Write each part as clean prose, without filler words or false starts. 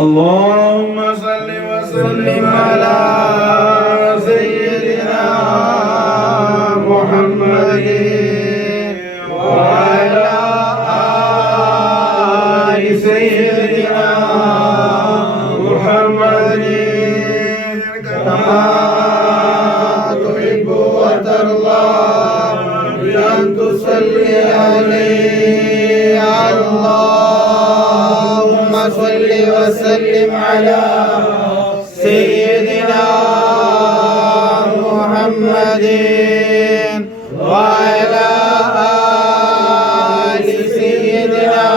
اللهم صل وسلم على سيدنا محمد وعلى آل سيدنا محمد كما تحب وترضى بأن تصلي عليه. اللهم صل وسلم على سيدنا محمد وعلى آل سيدنا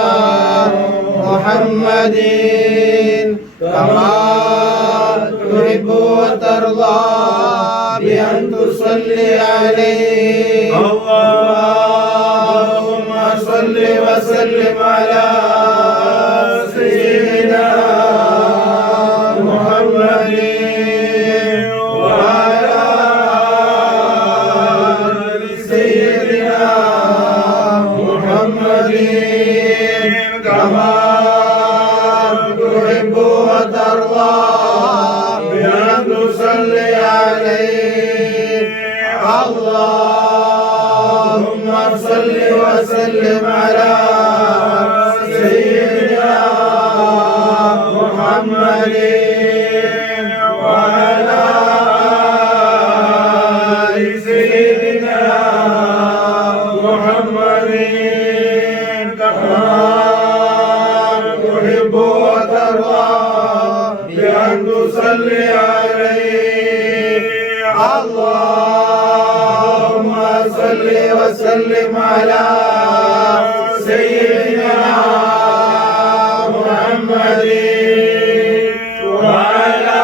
محمد كما تحب وترضى بأن تصلي عليه. اللهم صل وسلم على سيدنا محمد وعلى آل سيدنا محمد كما تحب وترضى بأن تصلي عليه. اللهم صل وسلم على سيدنا محمد وعلى آل سيدنا محمد كما تحب وترضى بأن تصلي عليه. اللهم صل وسلم على سيدنا محمد وعلى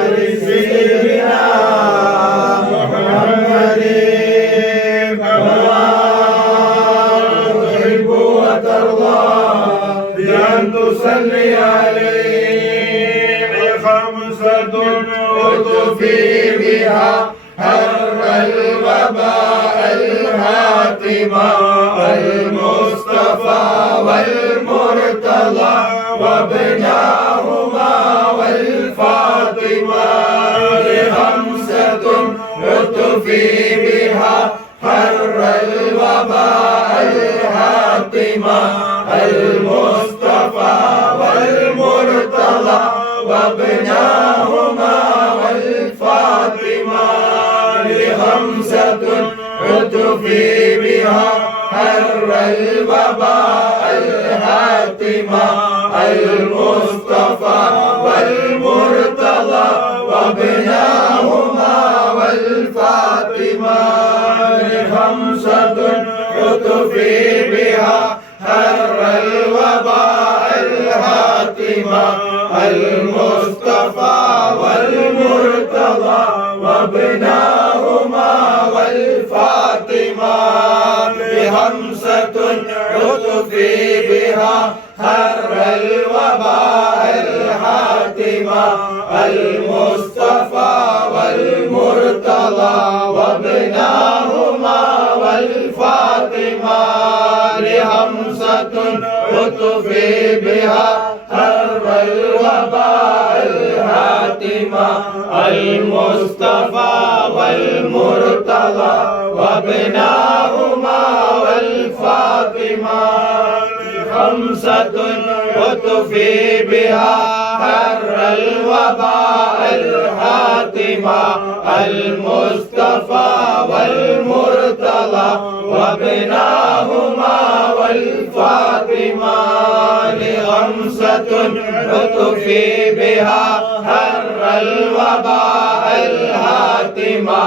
آل سيدنا محمد كما تحب وترضى بأن تصلي عليه. خمسة اطفي بها حر الوباء الهاتمة المصطفى والمرتضى وابناهما والفاطمة. خمسة اطفي بها حر الوباء الهاتمة المصطفى والمرتضى وابناهما والفاطمة. خمسة اطفي بها حر الوباء الهاتمة المصطفى والمرتضى وابناهما والفاطمة. خمسة اطفي بها حر الوباء الهاتمة المصطفى والمرتضى وابناهما والفاطمة. خمسة اطفي بها حر الوباء الهاتمة المصطفى والمرتضى وابناهما والفاطمة. خمسة اطفي بها حر الوباء الهاتمة المصطفى والمرتضى وابناهما والفاطمة. خمسة اطفي بها حر الوباء الهاتمة المصطفى والمرتضى وابناهما والفاطمة. خمسة اطفي بها حر الوباء الهاتمة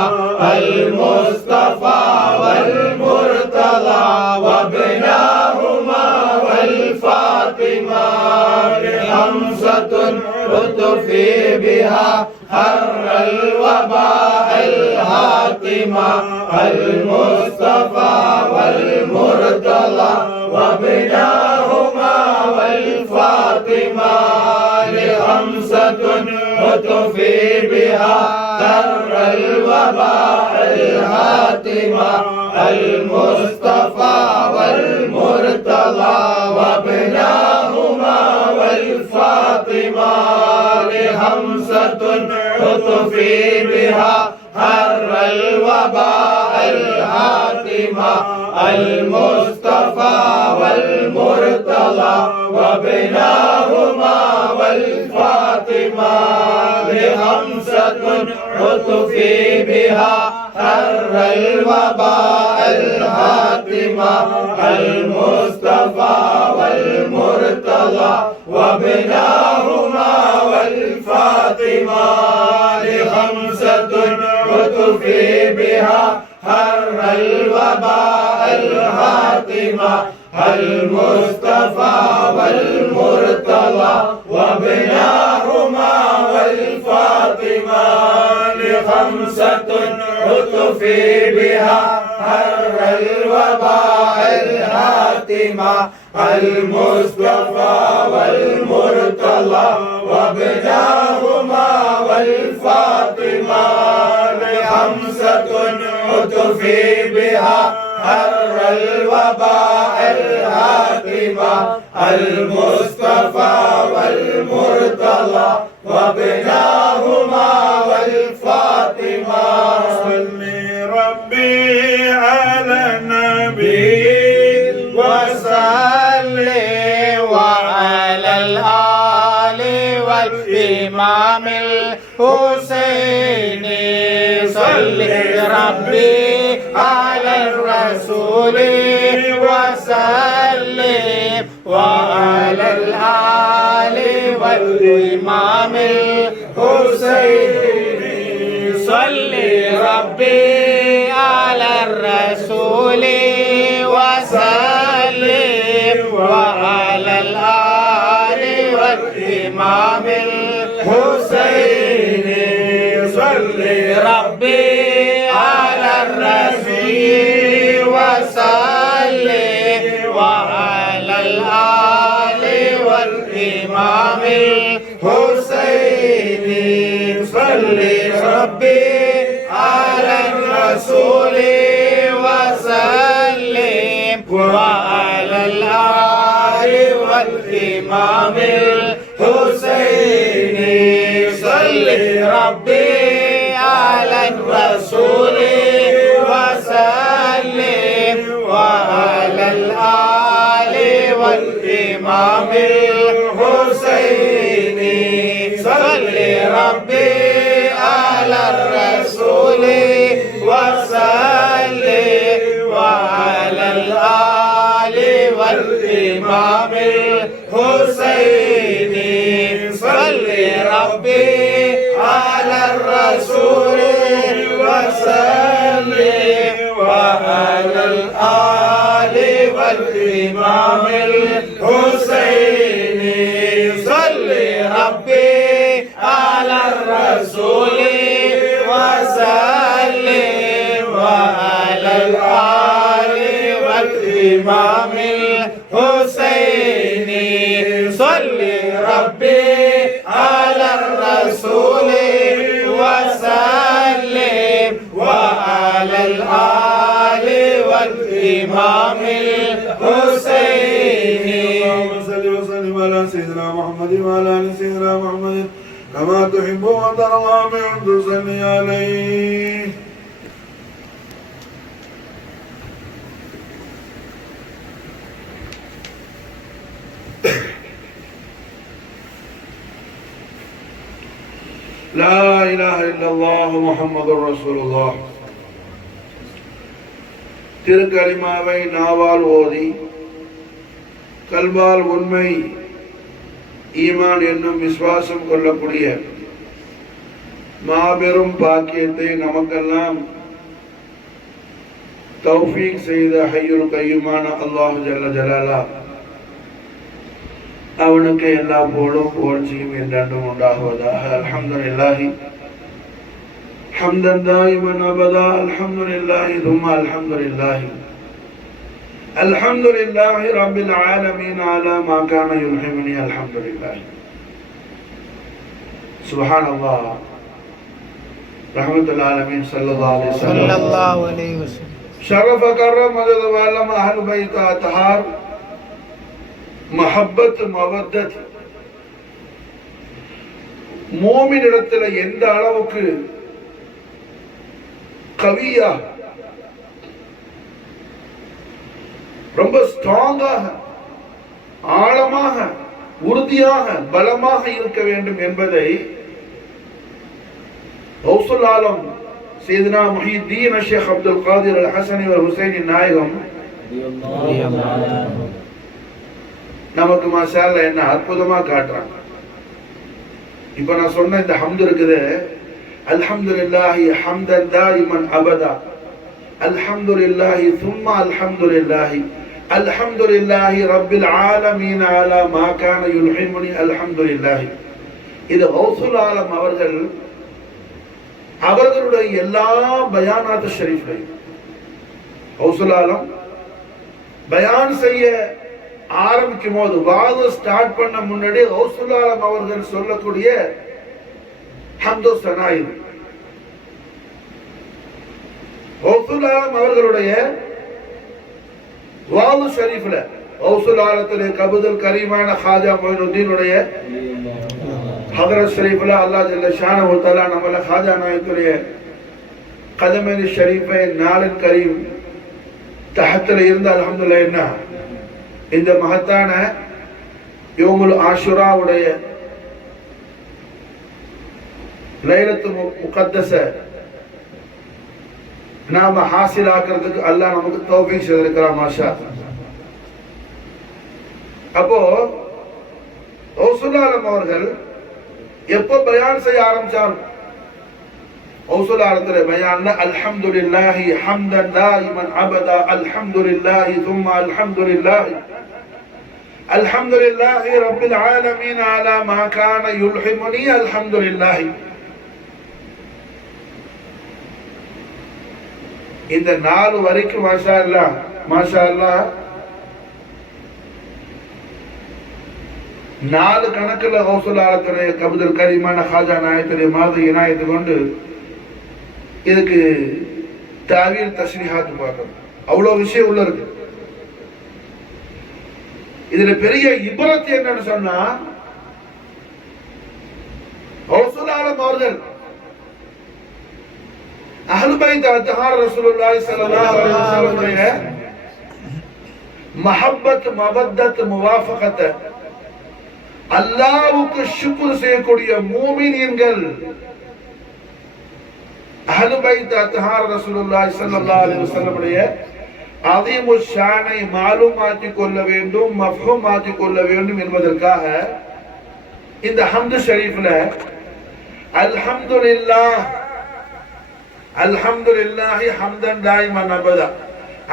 المصطفى والمرتضى وابناهما والفاطمة. خمسة اطفي بها حر الوباء الهاتمة المصطفى والمرتضى وابناهما والفاطمة. خمسة اطفي بها حر الوباء الهاتمة المصطفى والمرتضى وابناهما والفاطمة لخمسة تطفي بها حر الوباء الهاتمة المصطفى والمرتضى وابناهما والفاطمة لخمسة تطفي بها حر الوباء الهاتمة المصطفى والمرتضى وابناهما والفاطمة لخمسة تطفي بها حر الوباء الهاتمة المصطفى والمرتضى وابناهما والفاطمة لخمسة تطفي بها حر الوباء الهاتمة المصطفى والمرتضى وابناهما والفاطمة لخمسة تطفي بها حر الوباء الهاتمة المصطفى والمرتضى وابناهما والفاطمة صل ربي على النبي وسلم وعلى الآل والإمام الحسين صل ربي على الرسول وسلم وعلى الآل والإمام الحسين صل ربي على الرسول وسلم وعلى الآل والإمام الحسين صل ربي على الرسول وسلم وعلى الآل والإمام الحسين صل ربي على الرسول وسلم وعلى الآل والإمام الحسين صل ربي على الرسول وسلم وعلى الآل والإمام الحسين صل ربي على الرسول وسلم وعلى الآل والإمام الحسين صل ربي على الرسول وسلم وعلى الآل والإمام الحسين صل ربي على الرسول وسلم وعلى الآل والإمام الحسين صل ربي على الرسول وسلم وعلى الآل والإمام الحسين اللهم صل وسلم على سيدنا محمد وعلى آل سيدنا محمد كما تحب وترضى بأن تصلي عليه لا إله إلا الله محمد رسول الله திருக்கலிமாவை நாவால் ஓதி கல்வால் உண்மை ஈமான் என்னும் விசுவாசம் கொள்ளக்கூடிய மாபெரும் பாக்கியத்தை நமக்கெல்லாம் தௌஃபீக் செய்த ஹய்யுல் கய்யூமான அல்லாஹ் ஜல்ல ஜலாலா அவனுக்கு எல்லா புகழும் புகழ்ச்சியும் என்றென்றும் உண்டாகுவதாக. அல்ஹம்துலில்லாஹி ஹம்தன் தாயிமன் அபதா அல்ஹம்துலில்லாஹி தும்ம அல்ஹம்துலில்லாஹி அல்ஹம்துலில்லாஹி ரப்பில் ஆலமீன் அலா மா கான யுல்ஹிமுனி அல்ஹம்துலில்லாஹி சுப்ஹானல்லாஹ் ரஹ்மத்துல் ஆலமீன் ஸல்லல்லாஹு அலைஹி வஸல்லம் ஷரஃப கர்ரம் மதத வஅலம் அஹ்லு பைத் அத்ஹார் محبت مودت மோமின் இடத்துல எந்த அளவுக்கு கவியா ரொம்ப ஸ்ட்ராங்காக ஆழமாக உறுதியாக பலமாக இருக்க வேண்டும் என்பதை கௌசுல் ஆலம் சையதுனா முஹியுத்தீன் ஷேக் அப்துல் காதிர் அல் ஹசனி வல் ஹுசைனி நாயகம் நமக்கு மாஷா அல்லாஹ் என்ன அற்புதமா காட்டுறாங்க. இப்ப நான் சொன்ன இந்த ஹம்து இருக்குது, அல்ஹம்துலில்லாஹி ஹம்தன் தாயிமன் அபதா, அல்ஹம்துலில்லாஹி சும்மா அல்ஹம்துலில்லாஹி, அல்ஹம்துலில்லாஹி ரப்பில் ஆலமீன் அலா மா கான யுல்ஹிமுனி அல்ஹம்துலில்லாஹி. இது கௌசுல் ஆலம் அவர்களுடைய எல்லா பயானாத் ஷரீஃப்லையும் கௌசுல் ஆலம் பயான் செய்ய ஆரம்பிக்கும் போது வாது ஸ்டார்ட் பண்ண முன்னாடி கௌசுல் ஆலம் அவர்கள் சொல்லக்கூடிய ஹம்து ஸனா இது. கௌசுல் ஆலம் அவர்களுடைய வாது ஷரீஃப்ல கௌசுல் ஆலத்துடைய கபுதுல் கரீமான ஹாஜா மொயினுத்தீனுடைய ஹதரத் ஷரீஃப்ல அல்லாஹ் ஜல்ல ஷானஹு தஆலா நம்மள ஹாஜா நாயத்துடைய கதமேனி ஷரீஃபை நாலன் கரீம் தஹத்துல இருந்து அல்ஹம்துலில்லாஹ் என்ன இந்த மகத்தான யோமுல் ஆஷுராவுடைய லைலத்துல் முகத்தஸ நாம ஹாசில் ஆக்கிறதுக்கு அல்லாஹ் நமக்கு தௌஃபீக் செய்திருக்கிறான் மாஷா. அப்போ கௌசுல் ஆலம் அவர்கள் எப்போ பயான் செய்ய ஆரம்பிச்சாலும் கௌசுல் ஆலத்துடைய பயான்ல அல்ஹம்துலில்லாஹி ஹம்தன் தாயிமன் அபதா, அல்ஹம்துலில்லாஹி சும்மா அல்ஹம்துலில்லாஹி, அல்ஹம்துலில்லாஹி ரப்பில் ஆலமீன் அலா மா கான யுல்ஹிமுனி அல்ஹம்துலில்லாஹி. இந்த 4 வரைக்கும் மாஷா அல்லாஹ் மாஷா அல்லாஹ் 4 கணக்குல கௌசுல் ஆலத்துடைய கபுதுல் கரீமான ஹாஜா நாயத்துடைய மாத இனாயத்து கொண்டு இதுக்கு தாவீல் தஸ்ரீஹாத் பார்க்கணும். அவ்வளவு விஷயம் உள்ள இருக்கு. இதுல பெரிய இப்ரத் என்னன்னு சொன்னா, கௌசுல் ஆலம் அவர்கள் அஹ்லு பைத் அத்ஹார் ரசூலுல்லாஹி ஸல்லல்லாஹு அலைஹி வஸல்லம் மஹப்பத் மவத்தத் முவாஃபகத் அல்லாஹ்வுக்கு ஷுக்ர் செய்யக்கூடிய மூமின்கள் அஹ்லு பைத் அத்ஹார் ரசூலுல்லாஹி ஸல்லல்லாஹு அலைஹி வஸல்லம் அதீமு ஷானை மாலூமாக்கி கொள்ள வேண்டும், மஃஹூம் ஆக்கி கொள்ள வேண்டும் என்பதற்காக இந்த ஹம்து ஷரீஃப்ல அல்ஹம்துலில்லாஹ் அல்ஹம்துலில்லாஹி ஹம்தன் தாயிமன் அபதா,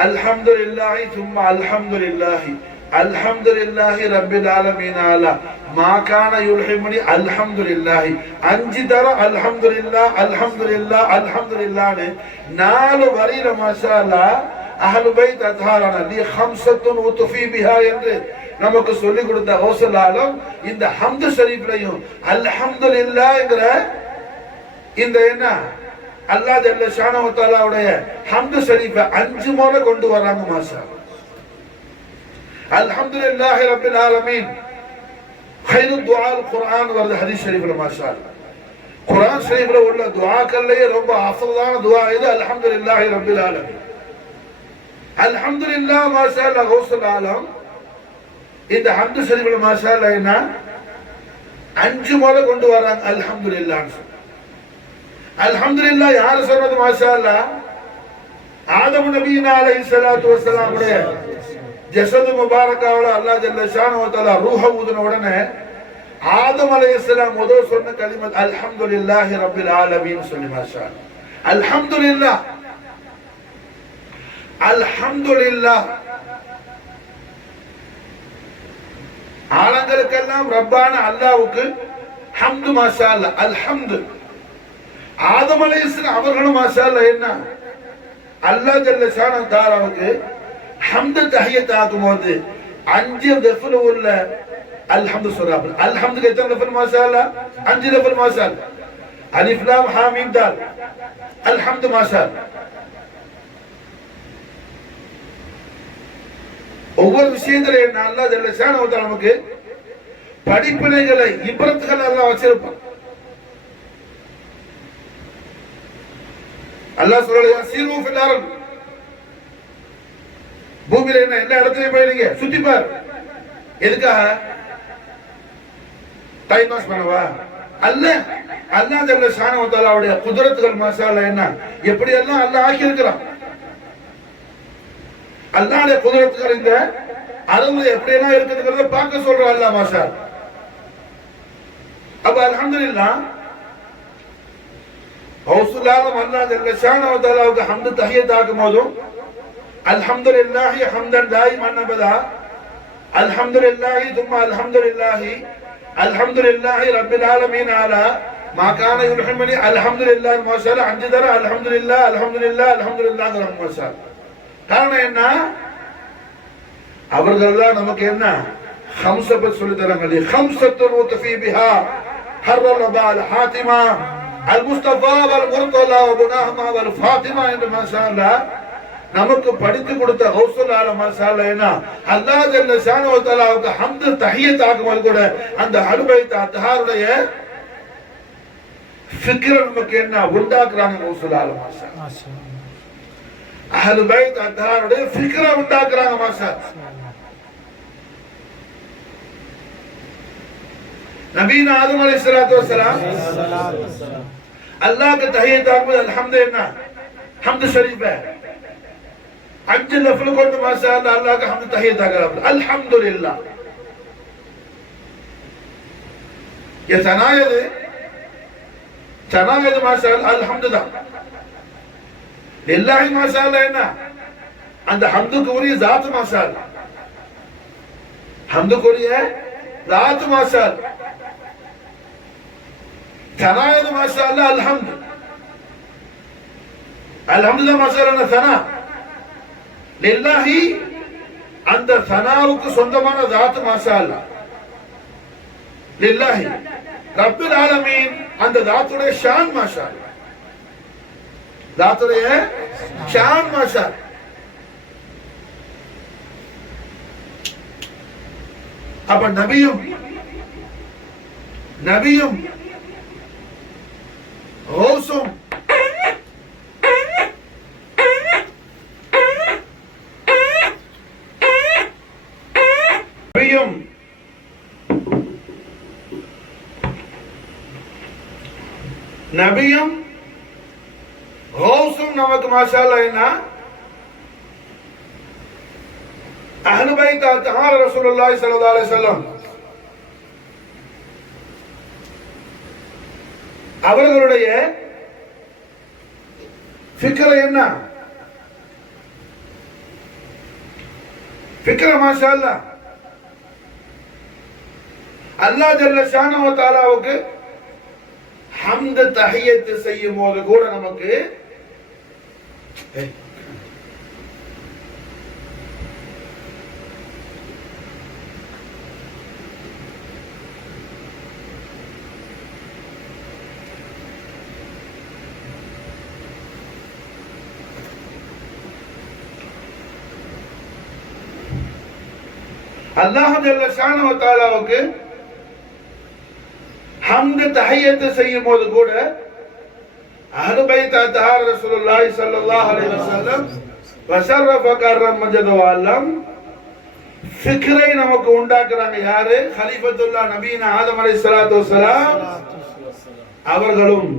அல்ஹம்துலில்லாஹி சும்மா அல்ஹம்துலில்லாஹி, அல்ஹம்துலில்லாஹி ரப்பில் ஆலமீன் அலா மா கான யுல்ஹிமுனி அல்ஹம்துலில்லாஹி. 5 தர அல்ஹம்துலில்லாஹ் அல்ஹம்துலில்லாஹ் அல்ஹம்துலில்லாஹ்னு 4 வரியில மாஷா அல்லாஹ் அஹ்லு பைத் அத்ஹாரான லி ஹம்ஸத்துன் உத்ஃபி பிஹா என்று நமக்கு சொல்லி கொடுத்த கௌசுல் ஆலம் இந்த ஹம்து ஷரீஃப்லையும் அல்ஹம்துலில்லாஹ்ங்கற இந்த என்ன அல்லாஹ் ஜல்ல ஷானஹு தஆலாவுடைய ஹம்து ஷரீஃபை 5 முறை கொண்டு வராங்க மாஷா. அல்ஹம்துலில்லாஹி ரப்பில் ஆலமீன் خير الدعاء القرآن வருது ஹதீஸ் ஷரீஃப்ல மாஷா அல்லாஹ். குர்ஆன் ஷரீஃப்ல உள்ள துஆக்கள்லயே ரொம்ப அஃதலான துஆ இது அல்ஹம்துலில்லாஹி ரப்பில் ஆலமீன். அல்ஹம்துலில்லாஹ் மாஷா அல்லாஹ் கௌசுல் ஆலம் இந்த ஹம்து ஷரீஃப்ல மாஷா அல்லாஹ் என்ன 5 முறை கொண்டு வராங்க அல்ஹம்துலில்லாஹ். அல்ஹம்துலில்லாஹ் யார் சொன்னது மாஷா அல்லாஹ்? ஆதம் நபியினா அலைஹிஸ்ஸலாத்து வஸ்ஸலாம் உடைய ஜஸது முபாரக்காவுல அல்லாஹ் ஜல்ல ஷானஹு தஆலா ரூஹ ஊதுன உடனே ஆதம் அலைஹிஸ்ஸலாம் முதல் சொன்ன கலிமத் அல்ஹம்துலில்லாஹி ரப்பில் ஆலமீன் சொல்லி மாஷா அல்லாஹ். அல்ஹம்துலில்லாஹ் அல்ஹம்துலில்லாஹ் ஆலங்களுக்கெல்லாம் ரப்பான அல்லாஹ்வுக்கு ஹம்து மாஷா அல்லாஹ். அல்ஹம்து ஆதம் அலைஹிஸ்ஸலாம் அவர்களும் மாஷா அல்லாஹ் என்ன அல்லாஹ் ஜல்ல ஷானஹு தஆலாவுக்கு ஹம்து தஹியத் ஆகும்போது 5 தஃபுல் உள்ள அல்ஹம்து சொல்றாங்க. அல்ஹம்துக்கு எத்தனை தஃபுல் மாஷா அல்லாஹ்? 5 தஃபுல் மாஷா அல்லாஹ். அலிஃப் லாம் ஹா மீம் தால் அல்ஹம்து மாஷா அல்லாஹ். ஒவ்வொரு விஷயத்துல என்ன அல்லாஹ் ஜல்ல ஷானஹு தஆலா நமக்கு படிப்பினைகளை இப்ரத்துகள் அல்லாஹ் வச்சிருப்பான். அல்லாஹ் சொல்லலையா சீரு ஃபில் அர்த், பூமியில என்ன எல்லா இடத்துலயும் போயிருங்க சுத்தி பார். எதுக்காக? டைம் பாஸ் பண்ணவா? அல்ல, அல்லாஹ் ஜல்ல ஷானஹு வ தஆலாவுடைய குத்ரத்துகள் மாஷாஅல்லாஹ் என்ன எப்படி எல்லாம் அல்லாஹ் ஆக்கி இருக்கிறான். அல்லாஹ்வுடைய குத்ரத்துகள் இந்த அளவுல எப்படி எல்லாம் இருக்குதுங்கறத பார்க்க சொல்றான் அல்லாஹ் மாஷாஅல்லாஹ். அப்ப அல்ஹம்துலில்லாஹ் கௌசுல் ஆலம் அல்லாஹ் ஜல்ல ஷானஹு வ தஆலாவுக்கு ஹம்து தஹியத் ஆகும் போதும் அல்ஹம்துலில்லாஹி ஹம்தன் தாயிமன் அபதா, அல்ஹம்துலில்லாஹி தும்ம அல்ஹம்துலில்லாஹி அல்ஹம்துலில்லாஹி ரப்பில் ஆலமீன் அலா மா கான யுல்ஹிமுனி அல்ஹம்துலில்லாஹி மாஷாஅல்லாஹ் அஞ்சு தர அல்ஹம்துலில்லாஹ் அல்ஹம்துலில்லாஹ் அல்ஹம்துலில்லாஹ் மாஷாஅல்லாஹ். காரணம் என்ன? அவர்கள் தான் நமக்கு என்ன ஹம்ஸபத் சொல்லி தராங்க. ஹம்ஸத்துன் உத்ஃபி பிஹா ஹர்ரல் பால் ஹாத்திமா அல் முஸ்தஃபா வல் முர்தலா வ புனாஹமா வல் ஃபாத்திமா என்று மாஷாஅல்லாஹ் நமக்கு படித்து கொடுத்த கௌசுல் ஆலம் மாஷாஅல்லாஹ் என்ன அல்லாஹ் ஜல்ல ஷானஹு வ தஆலாவுக்கு ஹம்து தஹியத் ஆகும்போது கூட அந்த அஹ்லு பைத் அத்ஹாருடைய ஃபிக்ர நமக்கு என்ன உண்டாக்குறாங்க. கௌசுல் ஆலம் மாஷாஅல்லாஹ் அஹ்லு பைத் அத்ஹாருடைய ஃபிக்ர உண்டாக்குறாங்க மாஷாஅல்லாஹ். நபீனா ஆதம் அலைஹிஸ்ஸலாத்து வஸ்ஸலாம் அல்லாஹ்க்கு தஹியத் ஆகும்போது அல்ஹம்துலில்லாஹ் ஹம்து ஷரீஃப் அஞ்சு லஃப்ல கொண்டு மாஷாஅல்லாஹ் அல்லாஹ்க்கு ஹம்து தஹியத் ஆகுறாங்க. அல்ஹம்துலில்லாஹ் ये சனாயது மாஷாஅல்லாஹ் அல்ஹம்துலில்லாஹ் லில்லாஹி மாஷாஅல்லாஹ் என்ன அந்த ஹம்துக்கு உரிய ذات மாஷாஅல்லாஹ், ஹம்துக்கு உரிய ذات மாஷாஅல்லாஹ். சனாயது மாஷாஅல்லாஹ் அல்ஹம்து, அல்ஹம்துலில்லாஹ் மாஷாஅல்லாஹ் சனா லில்லாஹி அந்த சனாவுக்கு சொந்தமான ذات மாஷாஅல்லாஹ். லில்லாஹி ரப்பில் ஆலமீன் அந்த ذاتுடைய ஷான் மாஷாஅல்லாஹ், ذاتுடைய ஷான் மாஷாஅல்லாஹ். அப்ப நபியும் கௌசும் நபியும் கௌசும் நமக்கு மாஷாஅல்லாஹ் என்ன அஹ்லு பைத் அத்ஹார் ரசூலுல்லாஹி ஸல்லல்லாஹு அலைஹி வஸல்லம் அவர்களுடைய ஃபிக்ர என்ன ஃபிக்ர மாஷாஅல்லாஹ் அல்லாஹ் ஜல்ல ஷானஹு வ தஆலாவுக்கு ஹம்து தஹியத் செய்யும் போது கூட நமக்கு அல்லாஹ் ஜல்ல ஷானஹு வ தஆலாவுக்கு ஹம்து தஹியத் செய்யும் போது கூட அஹ்லு பைத் அத்ஹார் ரசூலுல்லாஹி ஸல்லல்லாஹு அலைஹி வஸல்லம் வஷரஃப கர்ரம் மஜத வஅல்லம் ஃபிக்ரை நமக்கு உண்டாக்குறாங்க. யாரு? கலீஃபத்துல்லாஹ் நபீனா ஆதம் அலைஹிஸ்ஸலாத்து வஸ்ஸலாம் அவர்களும்.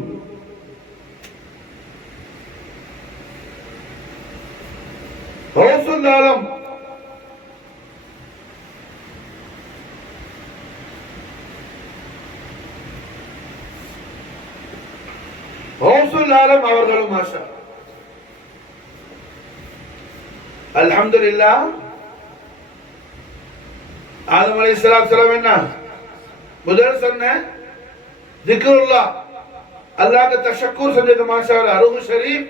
கௌசுல் ஆலம் கௌசுல் ஆலம் அவர்களும் மாஷா அல்ஹம்துலில்லாஹ். ஆதம் அலைஹிஸ்ஸலாத்து வஸ்ஸலாம் என்ன முதல் சொன்ன ذிக்ருல்லாஹ் அல்லாஹ்க்கு தஷக்குர் செஞ்சது மாஷாஅல்லாஹ். அருஹு ஷரீஃப்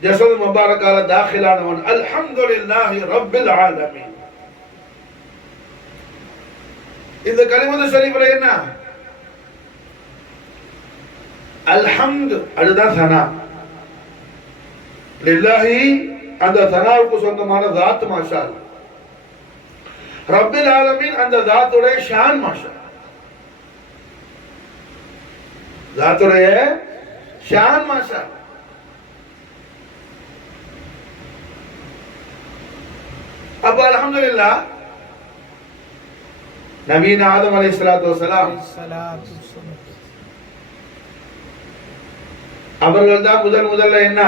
ஜஸத் முபாரக்கால தாখিলাனவன் அல்ஹம்துலில்லாஹி ரப்பில் ஆலமீன். இந்த கலிமத்து ஷரீஃப்ல என்ன அல்ஹம்து அதுதான் சனா. லில்லாஹி அந்த சனாவுக்கு சொந்தமான ذات மாஷாஅல்லாஹ். ரப்பில் ஆலமீன் அந்த ذاتுடைய ஷான் மாஷாஅல்லாஹ். ذاتுடைய ஷான் மாஷாஅல்லாஹ். அப்ப அல்ஹம்துலில்லாஹ் நபீன ஆதம் அலைஹிஸ்ஸலாத்து வஸலாம் அவர்கள் தான் முதல்ல என்ன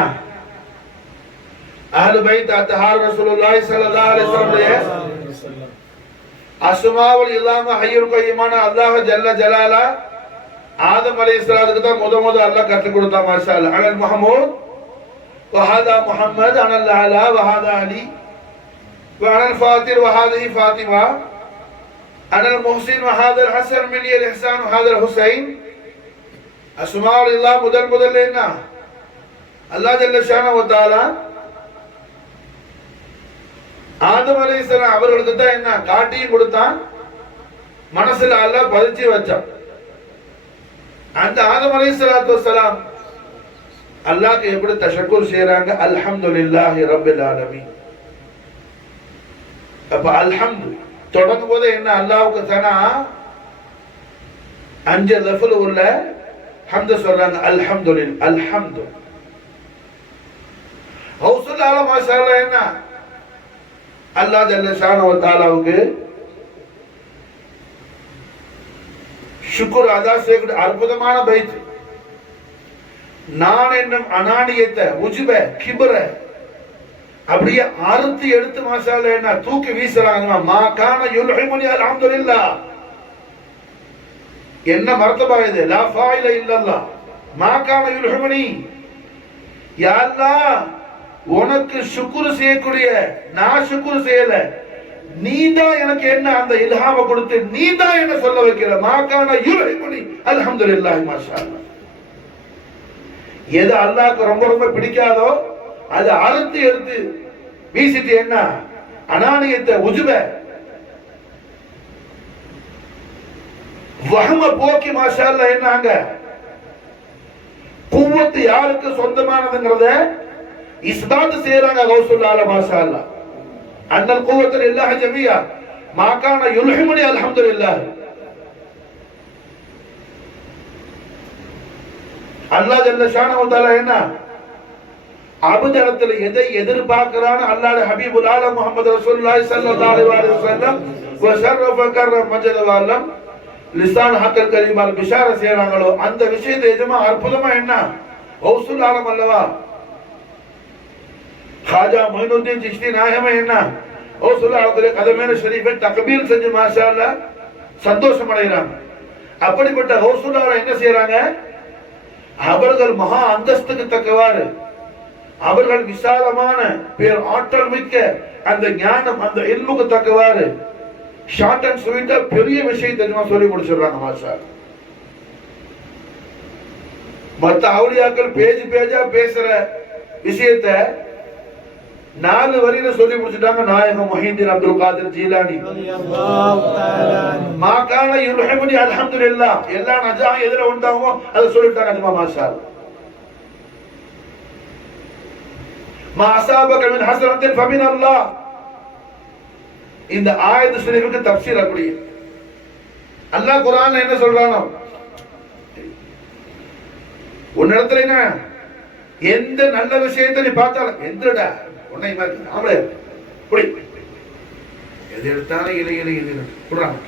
அஹ்லு பைத் அத்ஹார் ரசூலுல்லாஹி ஸல்லல்லாஹு அலைஹி வஸல்லம் அஸ்மாவுல் இல்லாம ஹய்யுல் கய்யூமான அல்லாஹ் ஜல்ல ஜலாலா ஆதம் அலைஹிஸ்ஸலாத்துக்கு தான் முத அல்லாஹ் கற்றுக் கொடுத்தா. மாஷா அல்லாஹ். அனல் முஹம்மத் வஹாதா முஹம்மத் அனல் அலா வஹாதா அலி வஅனல் ஃபாத்திர் வஹாதிஹி ஃபாத்திமா அனல் முஹ்சின் வஹாதல் ஹஸன் மின்னியல் இஹ்சான் வஹாதல் ஹுசைன். அஸ்மாவுல் இல்லாஹ் முதல்ல என்ன அல்லாஹ் ஜல்ல ஷானஹு வ தஆலா ஆதம் அலைஹிஸ்ஸலாம் அவர்களுக்கு தான் என்ன காட்டியும் கொடுத்தான், மனசுல அல்லாஹ் பதிச்சு வச்சான். அந்த ஆதம் அலைஹிஸ்ஸலாத்து வஸ்ஸலாம் அல்லாஹ்க்கு எப்படி தஷக்குர் செய்றாங்க? அல்ஹம்துலில்லாஹி ரப்பில் ஆலமீன். அப்ப அல்ஹம்து தொடங்கும் போது என்ன அல்லாஹ்வுக்கு தனா 5 லஃபல் உள்ள ஹம்து சொல்றாங்க. அல்ஹம்துலில்லாஹ் அல்ஹம்து. ஹவுசுல் ஆலம் மாஷா அல்லாஹ் என்ன அல்லாஹ் ஜல்ல ஷானஹு வ தஆலாவுக்கு ஷுக்ர் அதா செய்யக்கூடிய அற்புதமான பைத். நான் என்னும் அனானியத்தை உஜ்ப கிப்ர அப்படியே அறுத்து எடுத்து மாஷா அல்லாஹ் என்ன தூக்கி வீசுறாங்க. மா கான யுல்ஹிமுனி அல்ஹம்துலில்லாஹ். என்ன மர்த்தபா இது? லா ஃபாயில இல்லல்லாஹ். மா கான யுல்ஹிமுனி, யா அல்லாஹ் உனக்கு ஷுக்ர் செய்யக்கூடிய நான் ஷுக்ர் செய்யல, நீதான் எனக்கு என்ன அந்த இல்ஹாம கொடுத்து நீதான் என்ன சொல்ல வைக்கிற. மாகான யுல்ஹிமுனி அல்ஹம்துலில்லாஹ். மாஷா அல்லாஹ். எது அல்லாஹ்க்கு ரொம்ப பிடிக்காதோ அதை அறுத்து எடுத்து வீசிட்டு என்ன அனானியத்தை உஜுப வஹம போக்கி மாஷா அல்லாஹ் என்னங்க குவத்து யாருக்கு சொந்தமானதுங்கறத இஸ்பாத் செய்றாங்க. கௌசுல் ஆலம் மாஷா அல்லாஹ். அன்னல் குவத்து லில்லாஹி ஜமீஆ மா கான யுல்ஹிமுனி அல்ஹம்துலில்லாஹ். அல்லாஹ் ஜல்ல ஷானஹு வ தஆலா என்ன அபுதரத்துல எதை எதிர்பார்க்கிறான்? அல்லாஹ்வுடைய ஹபீபுல் ஆலம் முஹம்மது ரசூலுல்லாஹி ஸல்லல்லாஹு அலைஹி வஸல்லம் வ ஷர்ரஃப கர்ரம் மஜத வல்லம் லிசான் ஹக்கல் கரீமால் பிஷார செய்றாங்களோ அந்த விஷயத்தை எஜமா அற்புதமா என்ன கௌசுல் ஆலம் அல்லவா खाजा मोइनुद्दीन चिश्ती நாயகமே என்ன கௌசுல் ஆலத்துடைய கதமேன ஷரீஃபை தக்பீர் செஞ்சு மாஷா அல்லாஹ் சந்தோஷம் அடைகிறாங்க. அப்படிப்பட்ட கௌசுல் ஆலம் என்ன செய்றாங்க? அவர்கள் மகா அந்தஸ்துக்கு தக்கவாறு அவர்கள் விசாலமான பேர் ஆற்றல் மிக்க அந்த ஞானம் அந்த இல்முக்கு தக்கவாறு ஷார்ட் அண்ட் ஸ்வீட்டா பெரிய விஷயத்தை சொல்லி முடிச்சிடுறாங்க. மாஷா மத்த அவுலியாக்கள் பேஜா பேசுற விஷயத்தை 4 வரியில சொல்லி முடிச்சிட்டாங்க. நாயகம் முஹிதீன் அப்துல் காதிர் ஜீலானி மா கான யுல்ஹிமுனி அல்ஹம்துலில்லாஹ். எல்லா நஜா எதிர உண்டாவோ அதை சொல்லிட்டாங்க. அஜ்மா மாஷா அல்லாஹ். மா அஸாபக மின் ஹஸனத்தின் ஃபமின் அல்லாஹ். இந்த ஆயத் ஷரீஃபுக்கு தஃப்சீர் அப்படி அல்லாஹ் குர்ஆன்ல என்ன சொல்றானோ உன்னிடத்துல என்ன எந்த நல்ல விஷயத்தை நீ பார்த்தாலும் எந்தடா உன்னை மாதிரி ஆம்பளை புடி எது எடுத்தாலும் இலை புடுறாங்க.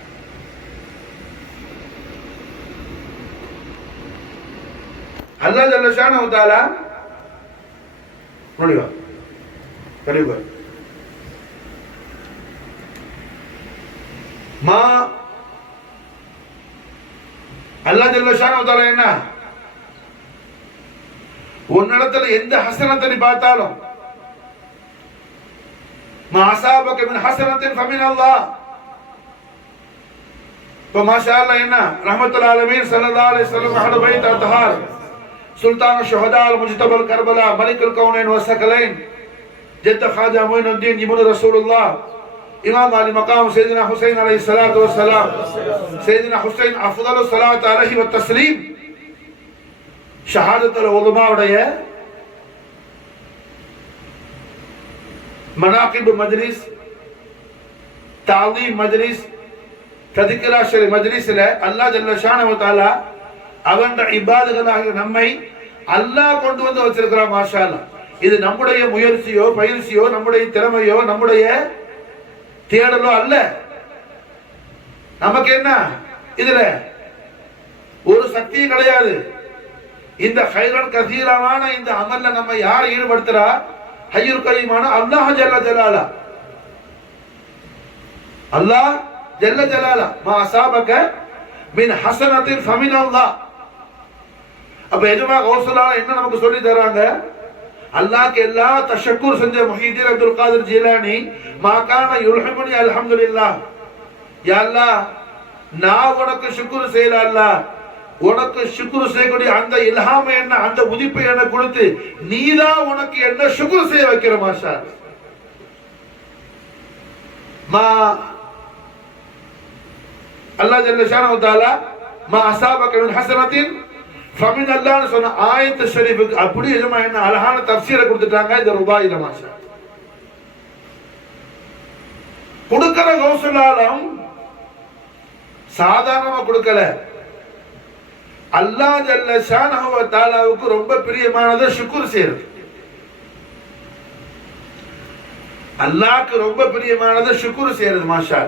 அல்லாஹ் ஜல்ல ஷானஹு வ தஆலா முடிவா கலிபா மா அல்லாஹ் ஜல்ல ஷானஹு வ தஆலா என்ன உன்னிடத்துல எந்த ஹஸனத்தை நீ பார்த்தாலும் மா அஸாபக மின் ஹஸனத்தின் ஃபமின் அல்லாஹ். இப்போ மாஷா அல்லாஹ் என்ன ரஹ்மத்துல் ஆலமீன் ஸல்லல்லாஹு அலைஹி வஸல்லம் அஹ்லு பைத் அத்ஹார் சுல்தான் ஷுஹதா அல் முஜ்தபல் கர்பலா மலிக்குல் கௌனைன் வஸகலைன் ஜத்த खाजा मोइनुद्दीन इब्न रसूलुल्लाह इमाम अली मकाम सैयदना हुसैन अलैहि सलातु वस्सलाम सैयदना हुसैन अफदलु ஸலாத்து அலைஹி வ தஸ்லீம் ஷஹாதத்துல் உலமா உடைய மனாகிப் மஜ்லிஸ் தாலீம் மஜ்லிஸ் தذكرா ஷரி மஜ்லிஸ்ல அல்லாஹ் ஜல்ல ஷானஹு வ தஆலா அவன் இபாதுகளாகிய நம்மை அல்லாஹ் கொண்டு வந்து வச்சிருக்கிறான். மாஷா அல்லாஹ். இது நம்முடைய முயற்சியோ பயிற்சியோ நம்முடைய திறமையோ நம்முடைய தேடலோ அல்ல. நமக்கு என்ன இதுல ஒரு சக்தியும் கிடையாது. இந்த ஹைரன் கசீரமான இந்த அமல்ல நம்ம யாரை ஈடுபடுத்துறா? ஹய்யுல் கரீமான அல்லாஹ் ஜல்ல ஜலாலா. அல்லாஹ் ஜல்ல ஜலாலா மா அஸாபக மின் ஹஸனத்தின் ஃபமின் அல்லாஹ். அப்ப எஜமா கௌசுல்லாஹ் என்ன நமக்கு சொல்லி தராங்க? அல்லாஹ்க்கு எல்லா தஷக்குர் செஞ்ச முஹிதீன் அப்துல் காதிர் ஜீலானி மா கான யுல்ஹிமுனி அல்ஹம்துலில்லாஹ். யா அல்லாஹ், நான் உனக்கு ஷுக்ர் செய்யல அல்லாஹ், உனக்கு ஷுக்ர் செய்யக்கூடிய அந்த இல்ஹாமை என்ன, அந்த உதிப்பை என்ன கொடுத்து நீதான் உனக்கு என்ன ஷுக்ர் செய்ய வைக்கிற. மாஷா மா அல்லாஹ் ஜல்ல ஷானஹு வ தஆலா மா அஸாபக மின் ஹஸனத்தின் ஃபமின் அல்லாஹ்னு சொன்ன ஆயத் ஷரீஃபுக்கு அப்படி எஜமா என்ன அழகான தஃப்சீரை கொடுத்துட்டாங்க இந்த ருபாயில. மாஷா கொடுக்கிற கௌசுல்லாலம் சாதாரணமா கொடுக்கல. அல்லாஹ் ஜல்ல ஷானஹு வ தஆலாவுக்கு ரொம்ப பிரியமானது ஷுக்ர் செய்யறது. அல்லாஹ்க்கு ரொம்ப பிரியமானது ஷுக்ர் செய்யறது. மாஷா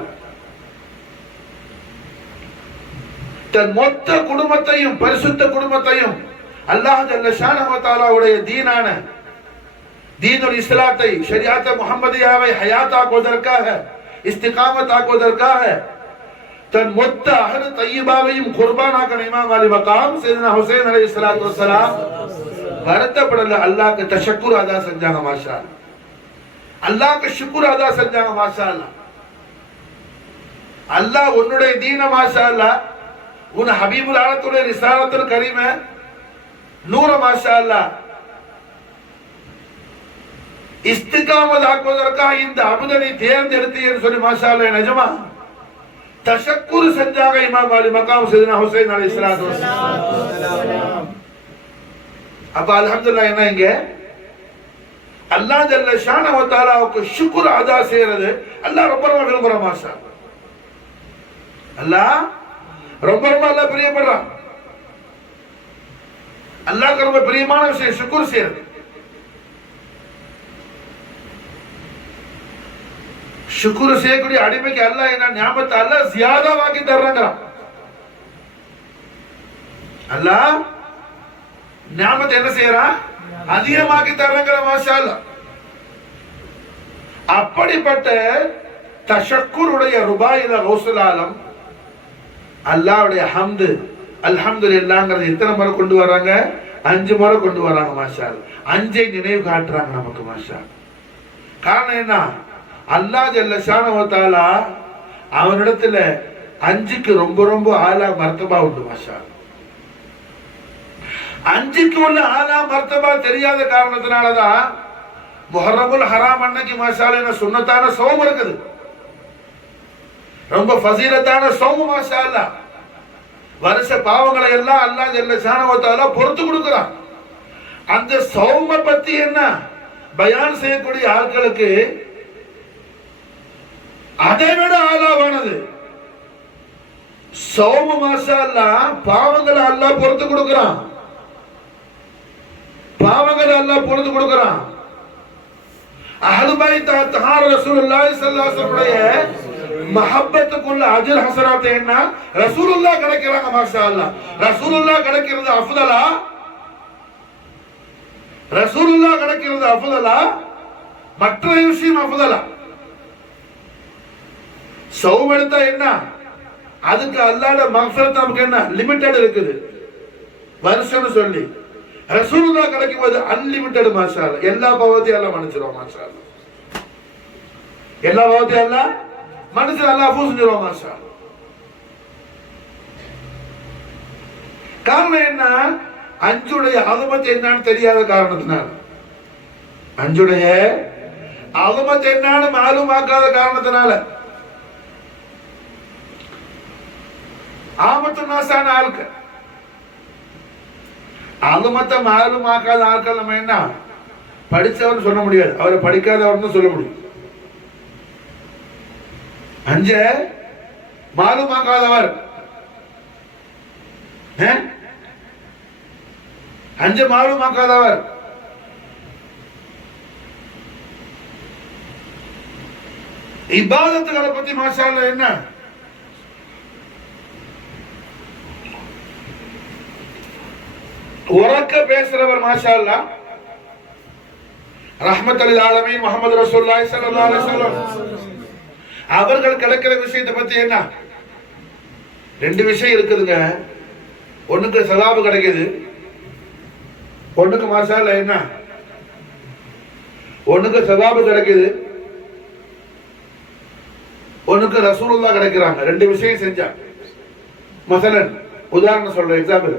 தன் மொத்த குடும்பத்தையும் பரிசுத்த குடும்பத்தையும் அல்லாஹ் ஜல்ல ஷானஹு வ தஆலாவுடைய தீனான தீனுல் இஸ்லாத்தை ஷரியத் முஹம்மதியாவை ஹயாத்தாக்குவதற்காக இஸ்திகாமத்தாக்குவதற்காக தன் மொத்த அஹ்லு தய்யிபாவையும் குர்பானாக்கன இமாம் அலி மகாம் சையதுனா ஹுசைன் அலைஹிஸ்ஸலாத்து வஸ்ஸலாம் வருத்தப்படல. அல்லாஹ்க்கு தஷக்குர் அதா செஞ்சாங்க. மாஷா அல்லாஹ்க்கு ஷுக்ர் அதா செஞ்சாங்க. மாஷா அல்லாஹ், அல்லாஹ் உன்னுடைய தீன மாஷா அல்லாஹ் உன் ஹபீபுல் ஆலத்துடைய ரிசாலத்துல் கரீம நூற மாஷா அல்லாஹ் இஸ்திகாமத் ஆக்குவதற்காக இந்த அபுதனை தேர்ந்தெடுத்தீன்னு சொல்லி மாஷா அல்லாஹ் நிஜமா தஷக்குர் செஞ்சாங்க. இமாம் அலி மகாம் சையதுனா ஹுசைன் அலைஹிஸ்ஸலாத்து வஸ்ஸலாம். அப்ப அல்ஹம்துலில்லாஹ் என்ன இங்க அல்லாஹ் ஜல்ல ஷானஹு வ தஆலாவுக்கு ஷுக்ர் அதா செய்யறது அல்லாஹ் ரொம்ப ரொம்ப விரும்புறான். மாஷா அல்லாஹ் ரொம்ப ரொம்ப அல்லாஹ் பிரியப்படுறான். அல்லாஹ்க்கு ரொம்ப பிரியமான விஷயம் ஷுக்ர் செய்யறது. ஷுக்ர் செய்யக்கூடிய அடிமைக்கு அல்லாஹ் என்ன ஞாபகத்தை அல்லாஹ் ஜியாதாவாக்கி தர்றாங்கறான். அல்லாஹ் ஞாபகத்தை என்ன செய்யறான்? அதிகமாக்கி தர்றாங்கற. மாஷா அல்லாஹ் அப்படிப்பட்ட தஷக்குருடைய ருபாயில கௌசுல் ஆலம் அல்லாஹ்வுடைய ஹம்து அல்ஹம்துலில்லாஹ்ங்கறது எத்தனை முறை கொண்டு வராங்க? 5 முறை கொண்டு வராங்க. மாஷா அல்லாஹ் 5ஐ நினைவு காட்டுறாங்க நமக்கு. மாஷா காரணம் என்ன? அல்லாஹ் ஜல்ல ஷானஹு வ தஆலா அவனிடத்துல 5க்கு ரொம்ப ரொம்ப ஆலா மர்தபா உண்டு. மாஷா 5க்கு உள்ள ஆலா மர்தபா தெரியாத காரணத்தினாலதான் முஹர்ரமுல் ஹராம் அன்னைக்கு மாஷா அல்லாஹ் சுன்னத்தான சௌம் இருக்குது. ரொம்ப ஃபஸீலத்தான சௌம். மாஷா அல்லாஹ் வருஷ பாவங்களை எல்லாம் அல்லாஹ் ஜல்ல ஷானஹு வ தஆலா பொறுத்து கொடுக்கிறான். அந்த சௌம பத்தி என்ன பயான் செய்யக்கூடிய ஆட்களுக்கு அதை விட ஆலாவானது சௌம. மாஷா அல்லாஹ் பாவங்களை அல்லாஹ் பொறுத்து கொடுக்கிறான். பாவங்களை அல்லாஹ் பொறுத்து கொடுக்கிறான். அஹ்லு பைத் தஹார் ரசூலுல்லாஹி ஸல்லல்லாஹு அலைஹி வஸல்லம் மஹப்பத்துக்குள்ள அஜர் ஹஸனாத் என்ன ரசூலுல்லாஹ் கிடைக்கிறாங்க. மாஷா அல்லாஹ் ரசூலுல்லாஹ் கிடைக்கிறது அஃதலா? ரசூலுல்லாஹ் கிடைக்கிறது அஃதலா? மற்ற விஷயம் அஃதலா? சௌம் எடுத்தா என்ன? அதுக்கு அல்லாஹ்வுடைய மக்ஃபிரத் நமக்கு என்ன லிமிட்டட் இருக்குது வருஷம்னு சொல்லி. ரசூலுல்லாஹ் கிடைக்கும் போது அன்லிமிட்டட். மாஷா அல்லாஹ் எல்லா பாவத்தையும் அல்லாஹ் மன்னிச்சிடுவான். மாஷா அல்லாஹ் எல்லா பாவத்தையும் அல்லாஹ் மன்னிச்சு அல்லாஹ் அஃபூ செஞ்சிடுவான். மாஷா அல்லாஹ் காரணம் என்ன? 5உடைய அலமத் என்னன்னு தெரியாத காரணத்தினால, 5உடைய அலமத் என்னன்னு மாலூமாக்காத காரணத்தினால ஆமத்து நாசான ஆட்கள் அலுமத்தை மாலுமாக்காத ஆட்கள் நம்ம என்ன படிச்சவர் சொல்ல முடியாது, அவரை படிக்காதவர் சொல்ல முடியும். 5 மாலுமாக்காதவர் 5 மாலுமாக்காதவர் இபாதத்துகளை பத்தி மாஷா அல்லாஹ் என்ன உறக்க பேசுறவர் மாஷா அல்லாஹ் ரஹ்மத்துல் ஆலமீன் முஹம்மது ரசூலுல்லாஹி ஸல்லல்லாஹு அலைஹி வஸல்லம் அவர்கள் கிடைக்கிற விஷயத்தை பத்தி என்ன ரெண்டு விஷயம் இருக்குதுங்க. ஒண்ணுக்கு சவாபு கிடைக்குது, ஒண்ணுக்கு மாஷா அல்லாஹ் என்ன ஒண்ணுக்கு சவாபு கிடைக்குது, ஒண்ணுக்கு ரசூலுல்லாஹ் கிடைக்கிறாங்க. ரெண்டு விஷயம் செஞ்சா மஸலன் உதாரணம் சொல்றேன், எக்ஸாம்பிள்.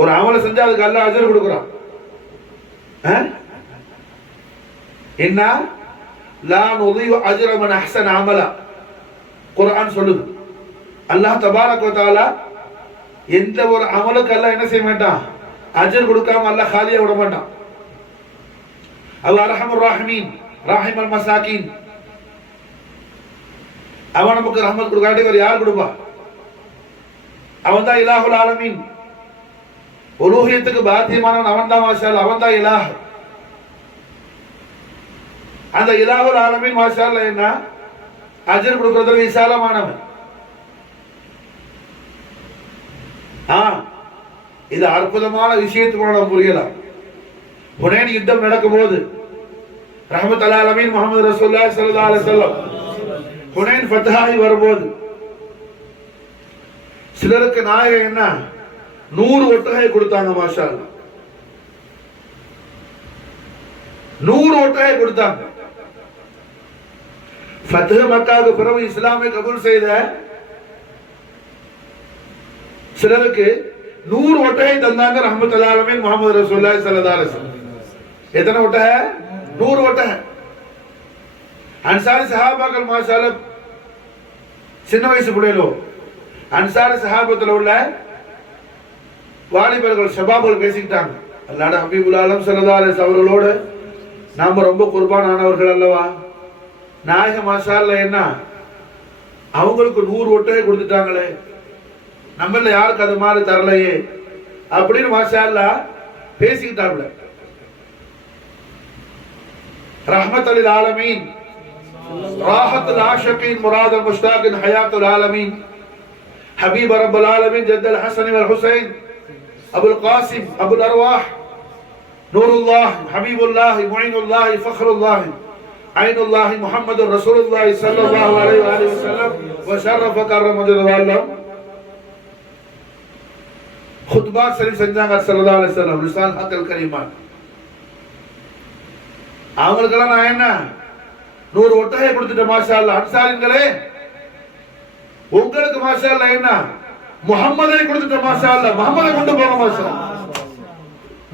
ஒரு அமல செஞ்சா அதுக்கு அல்லாஹ் அஜர் கொடுக்குறான். என்ன லா நுதியு அஜ்ர மன் அஹ்ஸன அமலா குர்ஆன் சொல்லுது. அல்லாஹ் தபாரக வ தஆலா எந்த ஒரு அமலுக்கு அல்லாஹ் என்ன செய்ய மாட்டான், அஜர் கொடுக்காம அல்லாஹ் காலியா விட மாட்டான். அல்லாஹ் அர்ஹமுர் ராஹிமீன் ராஹிமல் மசாகீன். அவன் நமக்கு ரஹ்மத் கொடுக்காட்டி வேற யார் கொடுப்பா? அவன் தான் இலாஹுல் ஆலமீன். உலூஹியத்துக்கு பாத்தியமானவன் அவன் தான் மாஷா அல்லாஹ், அவன் தான் இலாஹ். அந்த இலாஹுல் ஆலமீன் மாஷா அல்லாஹ் என்ன அஜர் கொடுக்கிறதுல விசாலமானவன். இது அற்புதமான விஷயத்துக்கு நம்ம புரியலாம். ஹுனைன் யுத்தம் நடக்கும் போது ரஹ்மத்துல் ஆலமீன் முஹம்மது ரசூலுல்லாஹி ஸல்லல்லாஹு அலைஹி வஸல்லம் ஹுனைன் ஃபத்ஹாகி வரும்போது சிலருக்கு நாயகம் என்ன 100 ஒட்டகை கொடுத்தாங்க. மாஷா அல்லாஹ் 100 ஒட்டகை கொடுத்தாங்க. ஃபத்ஹ் மக்காவுக்கு பிறகு இஸ்லாமை கபூல் செய்த சிலருக்கு 100 ஒட்டகை தந்தாங்க ரஹ்மத்துல் ஆலமீன் முஹம்மது ரசூலுல்லாஹி ஸல்லல்லாஹு அலைஹி வஸல்லம். எத்தனை ஒட்டகை? 100 ஒட்டகை. அன்சாரி சஹாபாக்கள் மாஷா அல்லாஹ் சின்ன வயசு பிள்ளைகளோ அன்சாரி சஹாபத்துல உள்ள வாலிபர்கள் ஷபாபுகள் பேசிக்கிட்டாங்க. அல்லாஹ் ஹபீபுல் ஆலம் ஸல்லல்லாஹு அலைஹி வஸல்லம் அவர்களோடு நாம ரொம்ப குர்பான் ஆனவர்கள் அல்லவா, நாயகம் மாஷா அல்லாஹ் என்ன அவங்களுக்கு 100 ஒட்டகை கொடுத்துட்டாங்களே, நம்மள யாருக்கு அது மாதிரி தரலையே அப்படின்னு மாஷா அல்லாஹ் பேசிக்கிட்டாங்க. ரஹ்மத்துல் ஆலமீன் ராஹத்துல் ஆஷிகீன் முராதுல் முஷ்தாகின் ஹயாத்துல் ஆலமீன் ஹபீப் ரப்பல் ஆலமீன் ஜத்தல் ஹஸன் வல் ஹுசைன் அபுல் காசிம் அபுல் அர்வாஹ் நூருல்லாஹ் ஹபீபுல்லாஹ் முஈனுல்லாஹ் ஃபக்ருல்லாஹ் ஐனுல்லாஹ் முஹம்மதுர் ரசூலுல்லாஹி ஸல்லல்லாஹு அலைஹி வஸல்லம் வ ஷரஃப கர்ரம ஜல்லல்லாஹு खुतबा शरीफ செஞ்சாங்க ஸல்லல்லாஹு அலைஹி வஸல்லம் லிசான் ஹக்கல் கரீமான். அவங்களுக்கெல்லாம் நான் என்ன 100 ஒட்டகை கொடுத்துட்டேன் மாஷா அல்லாஹ். அன்சாரிங்களே உங்களுக்கு மாஷா அல்லாஹ் என்ன முஹம்மதை கொடுத்துட்டேன் மாஷா அல்லாஹ். முஹம்மதை கொண்டு போங்க மாஷா அல்லாஹ்.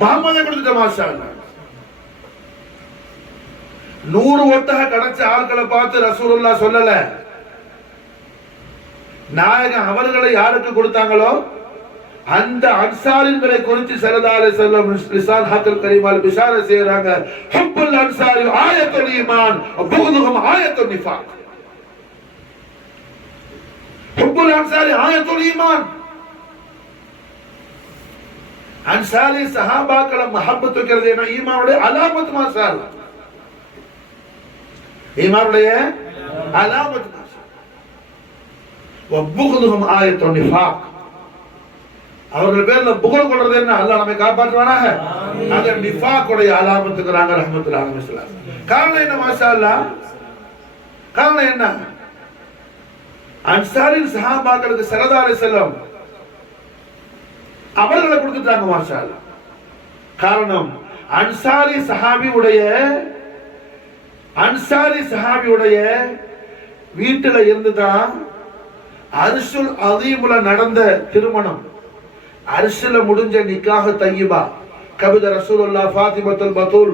முஹம்மதை கொடுத்துட்டேன் மாஷா அல்லாஹ். 100 ஒட்டகை கிடைச்ச ஆட்களை பார்த்து ரசூலுல்லாஹ் சொல்லல, நாயகம் அவர்களை யாருக்கு கொடுத்தாங்களோ அந்த அன்சாரிகளை குறித்து ஸல்லல்லாஹு அலைஹி வஸல்லம் லிசான் ஹக்கல் கரீமால் பிஷாரத் செய்றாங்க. ஹுப்புல் அன்சாரி ஆயத்துல் ஈமான் புகுதுஹும் ஆயத்துன் நிஃபாக். ஹுப்புல் அன்சாரி ஆயத்துல் ஈமான். அன்சாரி சஹாபாக்களை மஹப்பத் வைக்கிறது என்ன ஈமானுடைய அலாமத் மாஷா அல்லாஹ். ஈமானுடைய அலாமத் மாஷா அல்லாஹ். வ புகுதுஹும் ஆயத்துன் நிஃபாக். அவர்கள் பேர்ல புகழ் கொள்றது என்ன அல்லாஹ் நம்மை காப்பாற்றுவானாக. அது நிஃபாக்குடைய அலாமத்துக்குறாங்க ரஹ்மத்துல் ஆலமீன். காரணம் என்ன மாஷா அல்லாஹ்? காரணம் என்ன? அன்சாரின் சஹாபாக்களுக்கு ஸல்லல்லாஹு அலைஹி வஸல்லம் அவர்களை கொடுத்துட்டாங்க மாஷா அல்லாஹ். காரணம் அன்சாரி சஹாபியுடைய வீட்டுல இருந்துதான் அர்ஷுல் அதீமுல நடந்த திருமணம், அர்ஷில முடிஞ்ச நிக்காஹ் தய்யிபா கபித ரசூலுல்லாஹ் ஃபாத்திமத்துல் பத்தூல்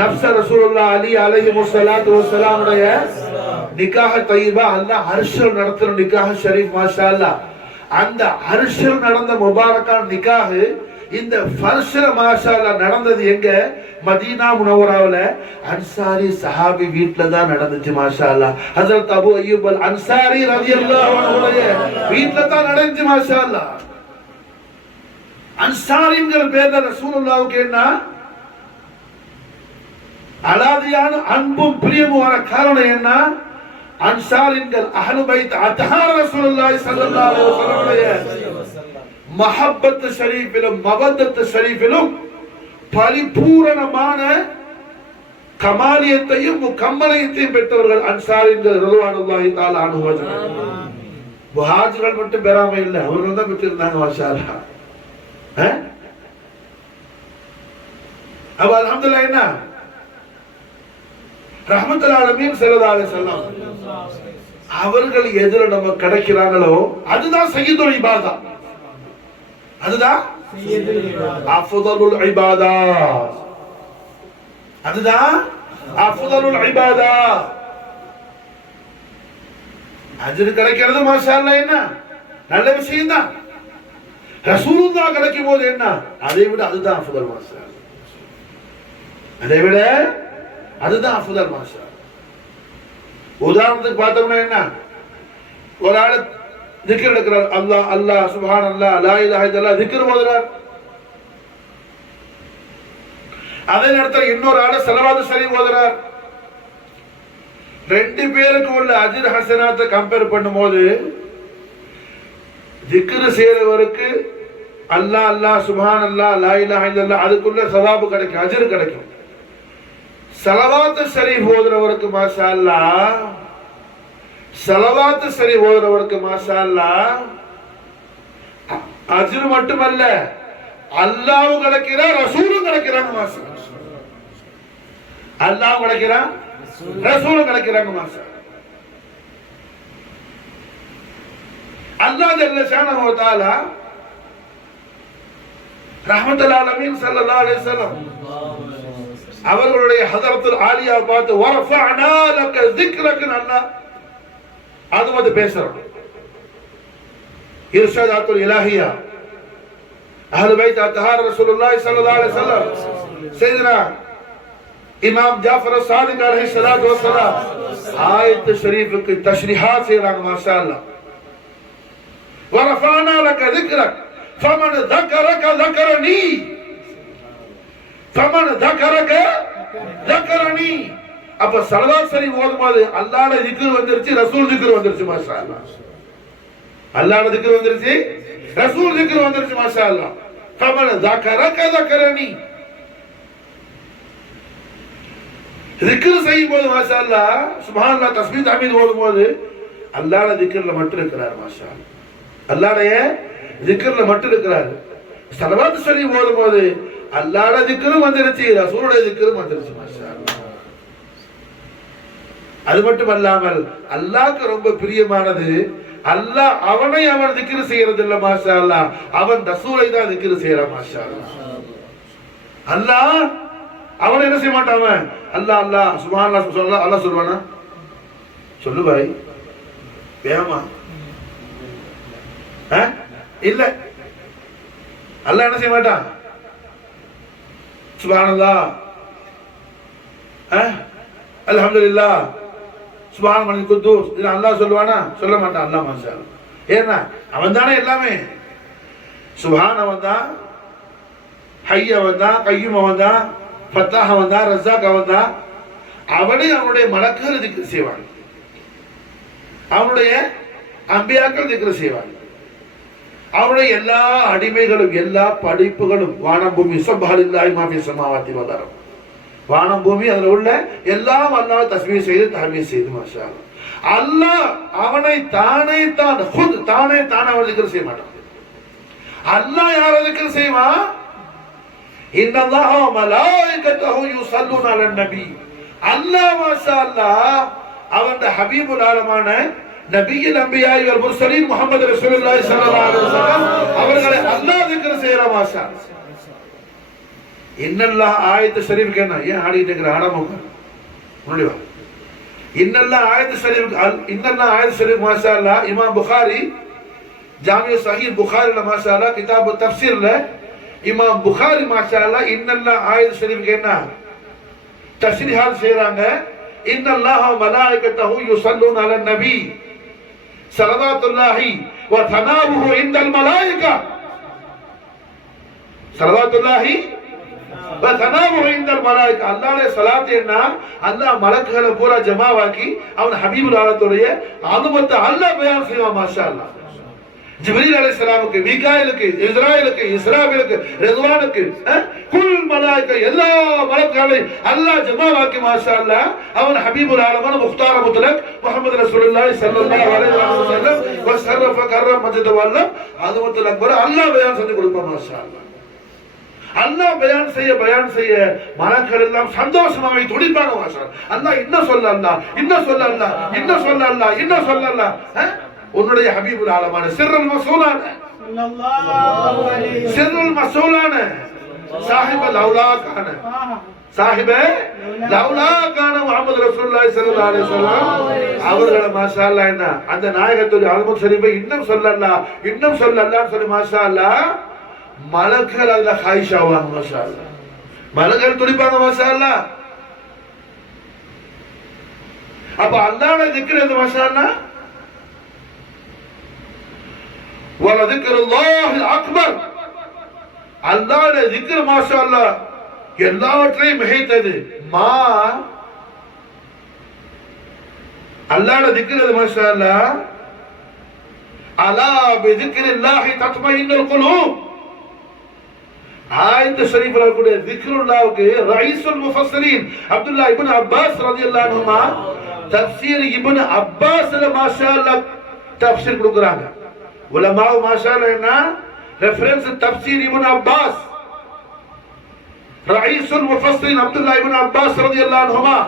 நஃப்ஸ ரசூலுல்லாஹ் அலி அலைஹிஸ்ஸலாத்து வஸ்ஸலாம் உடைய நிக்காஹ் தய்யிபா அல்லாஹ் அர்ஷில் நடத்துற நிக்காஹ் ஷரீஃப் மாஷா அல்லாஹ். அந்த அர்ஷில் நடந்த முபாரக்கான நிக்காஹ் இந்த ஃபர்ஷ்ல மாஷா அல்லாஹ் நடந்தது எங்க? மதீனா முனவராவுல அன்சாரி சஹாபி வீட்ல தான் நடந்துச்சு மாஷா அல்லாஹ். ஹஜ்ரத் அபூ அய்யூப் அல் அன்சாரி ரலியல்லாஹு அன்ஹுடைய வீட்ல தான் நடந்துச்சு மாஷா அல்லாஹ். அன்சாரிங்கள் பேர்ல ரசூலுல்லாஹ்வுக்கு என்ன அலாதியான அன்பும் பிரியமும் வர காரணம் என்ன? அன்சாரின்கள் அஹ்லு பைத் அத்ஹார் ரசூலுல்லாஹி ஸல்லல்லாஹு அலைஹி வஸல்லம் மஹப்பத் ஷரீஃபிலும் மவத்தத் ஷரீஃபிலும் பரிபூரணமான கமாலியத்தையும் முகம்மலையத்தையும் பெற்றவர்கள் அன்சாரின்கள் ரலியல்லாஹு தஆலா அன்ஹு அஜ்மஈன். முஹாஜிர்கள் மட்டும் பெறாம இல்ல, அவர்கள் தான் பெற்றிருந்தாங்க. மாஷா அல்லாஹ். அப்ப அல்ஹம்துலில்லாஹ் என்ன ரஹ்மத்துல் ஆலமீன் ஸல்லல்லாஹு அலைஹி வஸல்லம் அவர்கள் எதிர நம்ம கிடைக்கிறாங்களோ அதுதான் சய்யிதுல் இபாதா, அதுதான் அஃதலுல் இபாதா, அதுதான் அஃதலுல் இபாதா. அஜ்ர் கிடைக்கிறது மாஷா அல்லாஹ் என்ன நல்ல விஷயம் தான். ரசூலுல்லாஹ் கிடைக்கும் போது என்ன அதை விட அதுதான் அஃதல் மாஷா அல்லாஹ், அதை விட அதுதான் அஃதல் மாஷா. உதாரணத்துக்கு பார்த்தோம்னா என்ன, ஒரு ஆளு திக்ர் எடுக்கிறார், அல்லாஹ் அல்லாஹ் சுப்ஹானல்லாஹ் லா இலாஹா இல்லல்லாஹ் திக்ர் ஓதுறார். அதே நேரத்தில் இன்னொரு ஆளு ஸலவாத்து ஷரீஃப் ஓதுறார். ரெண்டு பேருக்கு உள்ள அஜ்ர் ஹஸனாத்தை கம்பேர் பண்ணும்போது திக்ர் செய்யறவருக்கு அல்லாஹ் அல்லாஹ் சுப்ஹானல்லாஹ் லா இலாஹா இல்லல்லாஹ் அதுக்குள்ள சவாபு கிடைக்கும், அஜ்ர் கிடைக்கும். ஸலவாத்து ஷரீஃப் ஓதுறவருக்கு மாஷா அல்லாஹ், ஸலவாத்து ஷரீஃப் ஓதுறவருக்கு மாஷா அல்லாஹ் அஜ்ர் மட்டுமல்ல அல்லாஹ்வும் கிடைக்கிறார் ரசூலும் கிடைக்கிறாங்க. மாஷா அல்லாஹ்வும் கிடைக்கிறான் ரசூலும் கிடைக்கிறாங்க. மாஷா அல்லாஹ் ஜல்ல ஷானஹு வ தஆலா ரஹ்மத்துல் ஆலமீன் ஸல்லல்லாஹு அலைஹி வஸல்லம் அவர்களுடைய ஹதரத்துல் ஆலியா பார்த்து வரஃபஅனா லக ذிக்ரக அல்லாஹ் அது வந்து பேசுறோம். இர்ஷாதாத்துல் இலாஹியா அஹ்லு பைத் அத்ஹார் ரசூலுல்லாஹி ஸல்லல்லாஹு அலைஹி வஸல்லம் சையதுனா இமாம் ஜாஃபர் ஸாதிக் அலைஹிஸ்ஸலாத்து வஸ்ஸலாம் ஆயத் ஷரீஃபுக்கு தஷ்ரீஹாத் செய்றாங்க. மாஷா அல்லாஹ். வரஃபஅனா லக ذிக்ரக ஃபமன் ذكرك ذكرني ஃபமன் ذكرك ذكرني. அப்ப ஸலவாத் ஷரீஃப் ஓதும்போது அல்லாஹ்வுடைய திக்ர் வந்துருச்சு, ரசூல் திக்ர் வந்துருச்சு. மாஷா அல்லாஹ். அல்லாஹ்வுடைய திக்ர் வந்துருச்சு, ரசூல் திக்ர் வந்துருச்சு. மாஷா அல்லாஹ். ஃபமன் ذكرك ذكرني. திக்ர் செய்யும்போது மாஷா அல்லாஹ் சுப்ஹானல்லாஹ் தஸ்பீஹ் தஹ்மீத் ஓதும்போது அல்லாஹ்வுடைய திக்ர்ல மட்டும் இருக்கிறார். மாஷா அல்லாஹ். அல்லாஹ்வுடைய திக்ர்ல மட்டும் இருக்கிறார். ஸலவாத் ஷரீஃப் ஓதும்போது அல்லாஹ்வுடைய திக்ரும் வந்துருச்சு, ரசூலுடைய திக்ரும் வந்துருச்சு. மாஷா அல்லாஹ். அது மட்டும் அல்லாமல் அல்லாஹ்க்கு ரொம்ப பிரியமானது அல்லாஹ் அவனை அவன் திக்ர் செய்யறது இல்ல. மாஷா அல்லாஹ் அவன் ரசூலை தான் திக்ர் செய்யறான். மாஷா அல்லாஹ். அல்லாஹ் அவன் என்ன செய்ய மாட்டான், அல்லாஹ் அல்லாஹ் சுப்ஹானல்லாஹ் சொல்லலாம் அல்லாஹ் சொல்வானா? சொல்லு பாய் வேமா இல்ல, அல்லாஹ் என்ன செய்ய மாட்டான். சுப்ஹானல்லாஹ் அல்ஹம்துலில்லாஹ் சுப்ஹான மனில் குத்தூஸ் இது அல்லாஹ் சொல்லுவானா? சொல்ல மாட்டான். அல்லாஹ் மாஷா அல்லாஹ். ஏன்னா அவன் தானே எல்லாமே. சுப்ஹான் அவன் தான், ஹய் அவன் தான், கய்யூம் அவன் தான், ஃபத்தாஹ் அவன் தான், ரஸாக் அவன் தான். அவனே அவனுடைய மலக்குகள் திக்ர் செய்வான், அவனுடைய அம்பியாக்கள் திக்ர் செய்வான், அவனுடைய எல்லா அடிமைகளும் எல்லா படைப்புகளும் வானம் பூமி ஸப்ஹலில்லாஹி மா ஃபீஸ் ஸமாவாத்தி வல் அர்த் வானம் பூமி அதுல உள்ள எல்லாம் அல்லாஹ் தஸ்பீஹ் செய்து தஹ்மீத் செய்து. மாஷா அல்லாஹ். அல்லாஹ் அவனை தானே தான் खुद தானே அவன் திக்ர் செய்ய மாட்டான். அல்லாஹ் யாரை திக்ர் செய்வான்? இன்னல்லாஹ வ மலாயிகத்துஹு யுஸல்லூன அலன் நபி. அல்லாஹ் மாஷா அல்லாஹ் அவனுடைய ஹபீபுல் ஆலமான நபியில் அம்பியா வல் முர்சலீன் முஹம்மது ரசூலுல்லாஹி ஸல்லல்லாஹு அலைஹி வஸல்லம் அவர்களை அல்லாஹ் திக்ர் செய்யறான். மாஷா இன்னல்லாஹ் ஆயத் ஷரீஃப் கேனா ஏன் ஆடிட்டு இருக்கற ஆடாம முன்னாடி வா. இன்னல்லாஹ் ஆயத் ஷரீஃப் இன்னல்லாஹ் ஆயத் ஷரீஃப் மாஷா அல்லாஹ் இமாம் புகாரி ஜாமிய சஹீஹ் புகாரில மாஷா அல்லாஹ் கிதாப் தஃப்சீர்ல இமாம் புகாரி மாஷா அல்லாஹ் இன்னல்லாஹ் ஆயத் ஷரீஃப் கேனா தஷ்ரீஹாத் செய்றாங்க. இன்னல்லாஹ வ மலாயிகத்துஹு யுஸல்லூன அலன் நபி ஸலவாத்துல்லாஹி வ தனாபுஹு இன்தல் மலாயிகா. ஸலவாத்துல்லாஹி அல்லாஹ்வுடைய ஸலாத் என்ன அல்லாஹ் மலக்குகளை பூரா ஜமாவாக்கி அவன் ஹபீபுல் ஆலத்துடைய ஆதமத்தை அல்லாஹ் பயான் செய்வான் மாஷாஅல்லாஹ் ஜிப்ரீல் அலைஹிஸ்ஸலாமுக்கு மீகாயிலுக்கு இஸ்ராயிலுக்கு இஸ்ராஃபீலுக்கு ரிதுவானுக்கு குல் மலாயிகா எல்லா மலக்குகளையும் அல்லாஹ் ஜமாவாக்கி மாஷாஅல்லாஹ் அவன் ஹபீபுல் ஆலமான முக்தார முத்லக் முஹம்மது ரசூலுல்லாஹி ஸல்லல்லாஹு அலைஹி வஸல்லம் வஸரஃப கர்ரம் மஜ்து வல்லம் ஆதமத்துல் அக்பர் அல்லாஹ் பயான் செஞ்சு கொடுப்பான் மாஷாஅல்லாஹ் அல்லாஹ் பயான் செய்ய மலக்குகள் எல்லாம் சந்தோஷமாவை துடிப்பாங்க மாஷாஅல்லாஹ் அல்லாஹ் இன்னும் சொல்ல அல்லாஹ் உன்னுடைய ஹபீபுல் ஆலமான சிர்ருல் மசூலான ஸல்லல்லாஹு அலைஹி சிர்ருல் மசூலான சாஹிபே லௌலா கான முஹம்மது ரசூலுல்லாஹி ஸல்லல்லாஹு அலைஹி வஸல்லம் அவர்கள மாஷாஅல்லாஹ் என்ன அந்த நாயகத்துடைய ஆல்முக் ஷரீஃபை இன்னும் சொல்லல்லாஹ் சொல்லி மாஷாஅல்லாஹ் மலக்குகள் அதுல ஹாயிஷ் ஆவாங்க மாஷாஅல்லாஹ் மலக்குகள் துடிப்பாங்க மாஷாஅல்லாஹ் அப்ப அல்லாஹ்வுடைய திக்ர் எது மாஷாஅல்லாஹ் வலதிக்ருல்லாஹில் அக்பர் அல்லாஹ்வுடைய திக்ர் மாஷாஅல்லாஹ் எல்லாவற்றையும் மிகைத்தது அல்லாஹ்வுடைய திக்ர் எது மாஷாஅல்லாஹ் அலா பிதிக்ரில்லாஹி தத்மஇன்னுல் குலூப் ஆயத் ஷரீஃப்ல இருக்கக்கூடிய திக்ருல்லாஹ்வுக்கு ரயீசுல் முஃபஸ்ஸிரீன் அப்துல்லாஹ் இப்னு அப்பாஸ் ரலியல்லாஹு அன்ஹுமா தஃப்சீர் இப்னு அப்பாஸ்ல மாஷாஅல்லாஹ் தஃப்சீர் கொடுக்கறாங்க உலமா மாஷாஅல்லாஹ் என்ன ரெஃபரன்ஸ் தஃப்சீர் இப்னு அப்பாஸ் ரயீசுல் முஃபஸ்ஸிரீன் அப்துல்லாஹ் இப்னு அப்பாஸ் ரலியல்லாஹு அன்ஹுமா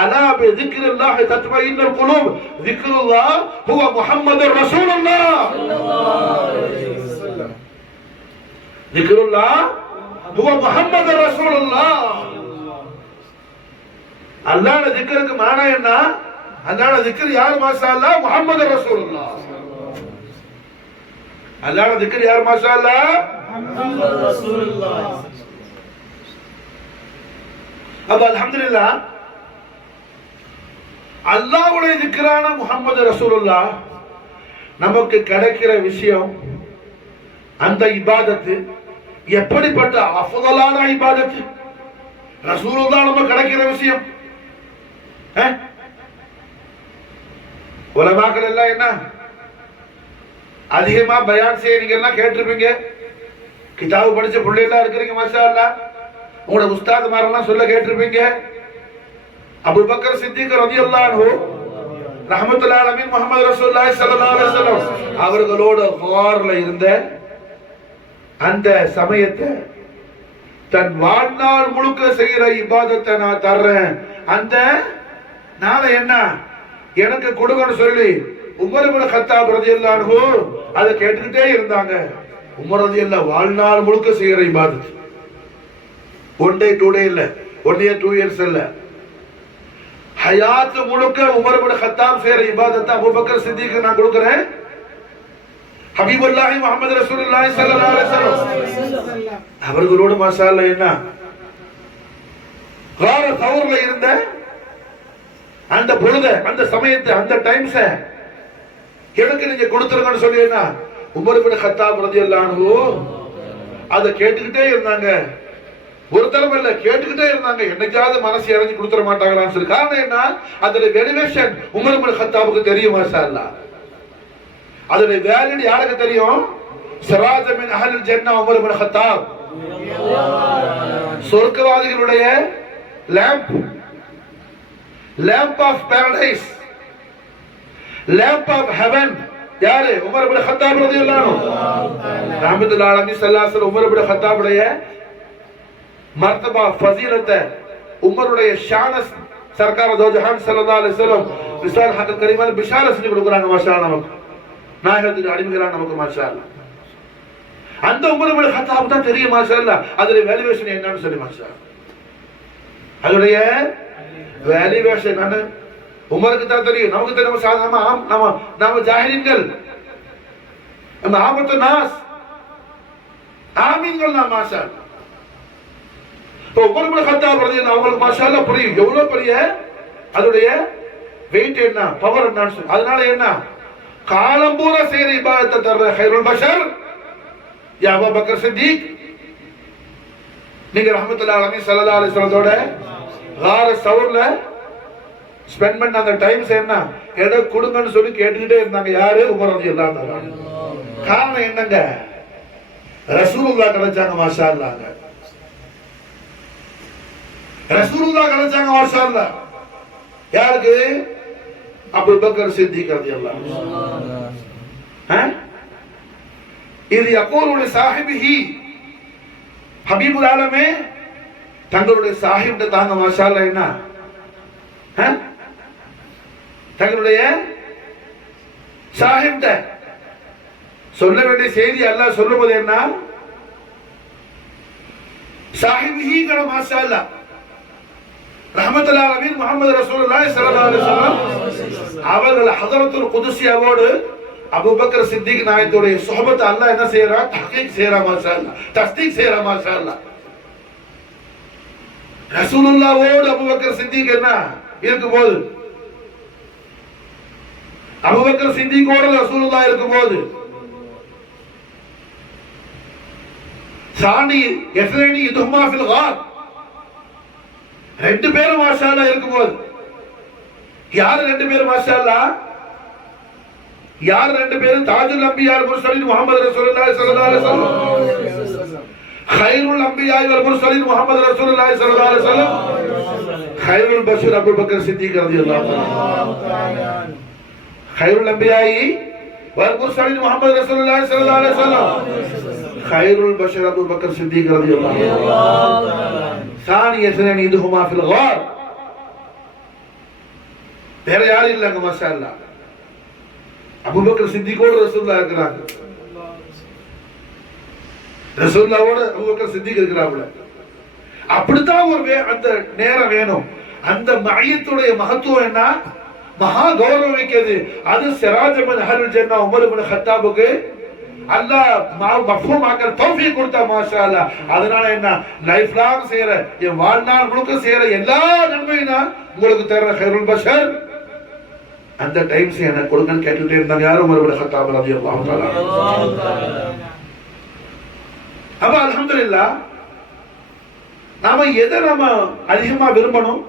அலா பிதிக்ரில்லாஹி தத்மஇன்னுல் குலூப் திக்ருல்லாஹ் ஹுவ முஹம்மதுர் ரசூலுல்லாஹ் ஸல்லல்லாஹு அலைஹி வஸல்லம் திக்ருல்லாஹ் ஹுவ முஹம்மதுர் ரசூலுல்லாஹ் அல்லாஹ்வுடைய திக்ருக்கு மானா என்ன அல்லாஹ்வுடைய திக்ர் யார் மாஷாஅல்லாஹ் முஹம்மதுர் ரசூலுல்லாஹ் அல்லாஹ்வுடைய திக்ர் யார் மாஷாஅல்லாஹ் முஹம்மதுர் ரசூலுல்லாஹ் அப்ப அல்ஹம்துலில்லாஹ் அல்லாஹ்வுடைய திக்ரான முஹம்மது ரசூலுல்லாஹ் நமக்கு கிடைக்கிற விஷயம் அந்த இபாதத்து எப்படிப்பட்ட அஃதலான இபாதத்து ரசூலுல்லாஹ் நமக்கு கிடைக்கிற விஷயம் உலமாக்கள் எல்லாம் என்ன அதிகமா பயான் செய்யறீங்கன்னா கேட்டிருப்பீங்க கிதாபு படிச்ச பிள்ளைகளா இருக்கிறீங்க மாஷாஅல்லாஹ் உங்களோட உஸ்தாத்மாரெல்லாம் சொல்ல கேட்டிருப்பீங்க அபூபக்கர் சித்திக் ரலியல்லாஹு அன்ஹு ரஹ்மத்துல்லாஹி அலைஹி முஹம்மது ரசூலுல்லாஹி ஸல்லல்லாஹு அலைஹி வஸல்லம் அவர்களோட ஹார்ல இருந்த அந்த சமயத்தை தன் வாழ்நாள் முழுக்க செய்யற இபாதத்தை நான் தர்றேன் அந்த நாளை என்ன எனக்கு கொடுங்கன்னு சொல்லி உமர் இப்னு கத்தாப் ரலியல்லாஹு அன்ஹு அதை கேட்டுக்கிட்டே இருந்தாங்க. உமர் ரலியல்லாஹு வாழ்நாள் முழுக்க செய்யற இபாதத் 1 day 2 day இல்ல 1 year 2 years இல்ல ஹயாத் முழுக்க உமர் இப்னு கத்தாப் செய்யற இபாதத்தை அபூபக்கர் சித்திக்கு நான் கொடுக்கிறேன். ஹபீபுல்லாஹி முஹம்மது ரசூலுல்லாஹி ஸல்லல்லாஹு அலைஹி வஸல்லம் அவர்களோட மாஷாஅல்லாஹ் என்ன கார தௌர்ல இருந்த அந்த பொழுது அந்த சமயத்தை அந்த டைம்ஸ் எனக்கு நீங்க கொடுத்துருங்கன்னு சொல்லி என்ன உமர் இப்னு கத்தாப் ரலியல்லாஹு அன்ஹு அதை கேட்டுக்கிட்டே இருந்தாங்க. ஒரு தடவை இல்ல கேட்டுக்கிட்டே இருந்தாங்க. என்னைக்காவது மனசு இறங்கி கொடுத்துட மாட்டாங்களான்னு சொல்லி. காரணம் என்ன அதோட வேல்யூவேஷன் உமர் இப்னு கத்தாபுக்கு தெரியும் மாஷாஅல்லாஹ். அதோட வேல்யூ யாருக்கு தெரியும்? சிராஜ மின் அஹ்லில் ஜன்னah உமர் இப்னு கத்தாப் சொர்க்கவாதிகளுடைய lamp of paradise, lamp of heaven யாரு? உமர் இப்னு கத்தாப் ரலியல்லாஹு அன்ஹு. ரஹ்மத்துல்லாஹி அலைஹி ஸல்லல்லாஹு அலைஹி வஸல்லம் உமர் இப்னு கத்தாபுடைய மர்தபா ஃபஸீலத்தை உமருடைய ஷானஸ் சர்க்கார் தோ ஜஹான் ஸல்லல்லாஹு அலைஹி வஸல்லம் விசால் ஹக்கல் கரீமான பிஷாரத் செஞ்சு கொடுக்குறாங்க மாஷாஅல்லாஹ். நமக்கு நாயகத்துக்கு அடிமைகளான நமக்கு மாஷாஅல்லாஹ் அந்த உமர் இப்னு கத்தாப் தான் தெரியும் மாஷாஅல்லாஹ் அதோட வேல்யூவேஷன் என்னன்னு சொல்லி மாஷாஅல்லாஹ். அதோடைய வேல்யூவேஷன் என்னன்னு உமருக்கு தான் தெரியும். நமக்கு தெரியும் சாதாரணமா நாம ஜாஹிலீன்கள் நம்ம ஆபத்து நாஸ் ஆமீன்கள் நான் மாஷாஅல்லாஹ். உமர் இப்னு கத்தாப் ரலியல்லாஹு அவங்களுக்கு மாஷாஅல்லாஹ் புரியும் எவ்வளவு பெரிய அதோடைய வெயிட் என்ன பவர் என்னன்னு சொல்லி. அதனால என்ன காலம் பூரா செய்யற இபாதத்தை தர்ற கைருல் பஷர் யா அபூபக்கர் சித்திக் நீங்க ரஹ்மத்துல்லாஹி அலைஹி ஸல்லல்லாஹு அலைஹி வஸல்லத்தோட கார சௌர்ல ஸ்பெண்ட் பண்ண அந்த டைம்ஸ் என்ன எடை கொடுங்கன்னு சொல்லி கேட்டுக்கிட்டே இருந்தாங்க. யாரு? உமர் ரலியல்லாஹு தஆலா. காரணம் என்னங்க? ரசூலுல்லாஹ் கிடைச்சாங்க. மாஷா அல்லாஹ், ரசூலுல்லாஹ் கிடைச்சாங்க. மாஷா அல்லாஹ். யாருக்கு? அபூபக்கர் சித்திக் ரலியல்லாஹு அன்ஹு. இது யகூலு சாஹிபிஹி, ஹபீபுல் ஆலமே தங்களுடைய சாஹிப்ட தாங்க. மாஷா அல்லாஹ். என்ன தங்களுடைய சாஹிப்ட சொல்ல வேண்டிய செய்தி அல்லாஹ் சொல்லுவது என்ன? சாஹிபிஹிங்கற. மாஷா அல்லாஹ். ரஹ்மத்துல்லாஹி அலைஹி முஹம்மது ரசூலுல்லாஹி ஸல்லல்லாஹு அலைஹி வஸல்லம் அவர்கள் ஹதரத்துல் குதுஸியாவோடு அபூபக்கர் சித்திக் நாயத்துடைய சுஹபத் அல்லாஹ் என்ன செய்யறா? தஹ்கீக் செய்யறா. மாஷா அல்லாஹ். தஸ்தீக் செய்யறா. மாஷா அல்லாஹ். ரசூலுல்லாஹ்வோடு அபூபக்கர் சித்திக் என்ன இருக்கும்போது, அபூபக்கர் சித்திக்கோடு ரசூலுல்லாஹ் இருக்கும்போது, சானி யஸ்ரைனி இதுமா ஃபில் கார், ரெண்டு பேரும் மாஷா அல்லாஹ் இருக்கும்போது, யார் ரெண்டு பேரும்? மாஷா அல்லாஹ். யார் ரெண்டு பேரும்? தாஜுல் அன்பியா வல் முர்சலீன் முஹம்மது ரசூலுல்லாஹி ஸல்லல்லாஹு அலைஹி வஸல்லம், خيرுல் அன்பியா வல் முர்சலீன் முஹம்மது ரசூலுல்லாஹி ஸல்லல்லாஹு அலைஹி வஸல்லம், خيرுல் பஷீர் அபூபக்கர் சித்திக் ரலியல்லாஹு தஆலா. خيرுல் அன்பியா வல் முர்சலீன் முஹம்மது ரசூலுல்லாஹி ஸல்லல்லாஹு அலைஹி வஸல்லம், خيرுல் பஷீர் அபூபக்கர் சித்திக் ரலியல்லாஹு தஆலா. ثاني اثنين يدهما في الغار. வேற யாரும் இல்லங்க. மாஷா அல்லாஹ். அபூபக்கர் சித்திக்கோடு ரசூலுல்லாஹ் இருக்கிறாங்க. ரசூலுல்லாஹ்வோட அபூபக்கர் சித்திக் இருக்கிறாங்க. அப்படித்தான் ஒரு அந்த நேரம் வேணும். அந்த மயத்துடைய மகத்துவம் என்ன? மகா கௌரவம் வைக்கிறது. அது சிராஜ் பின் அஹ்லுல் ஜன்னah உமர் இப்னு கத்தாபுக்கு அல்லாஹ் மஃபூமாக்க தௌஃபீக் கொடுத்தா. மாஷா அல்லாஹ். அதனால என்ன, லைஃப் லாங் செய்யற, என் வாழ்நாள் முழுக்க செய்யற எல்லா நன்மையும் உங்களுக்கு தர கைருல் பஷர் அந்த டைம்ஸ் எனக்கு கொடுங்கன்னு கேட்டுட்டே இருந்தாங்க. யாரும் உமர் இப்னு கத்தாப் ரலியல்லாஹு தஆலா. அப்ப அல்ஹம்துலில்லாஹ் நாம எதை நாம அதிகமா விரும்பணும்?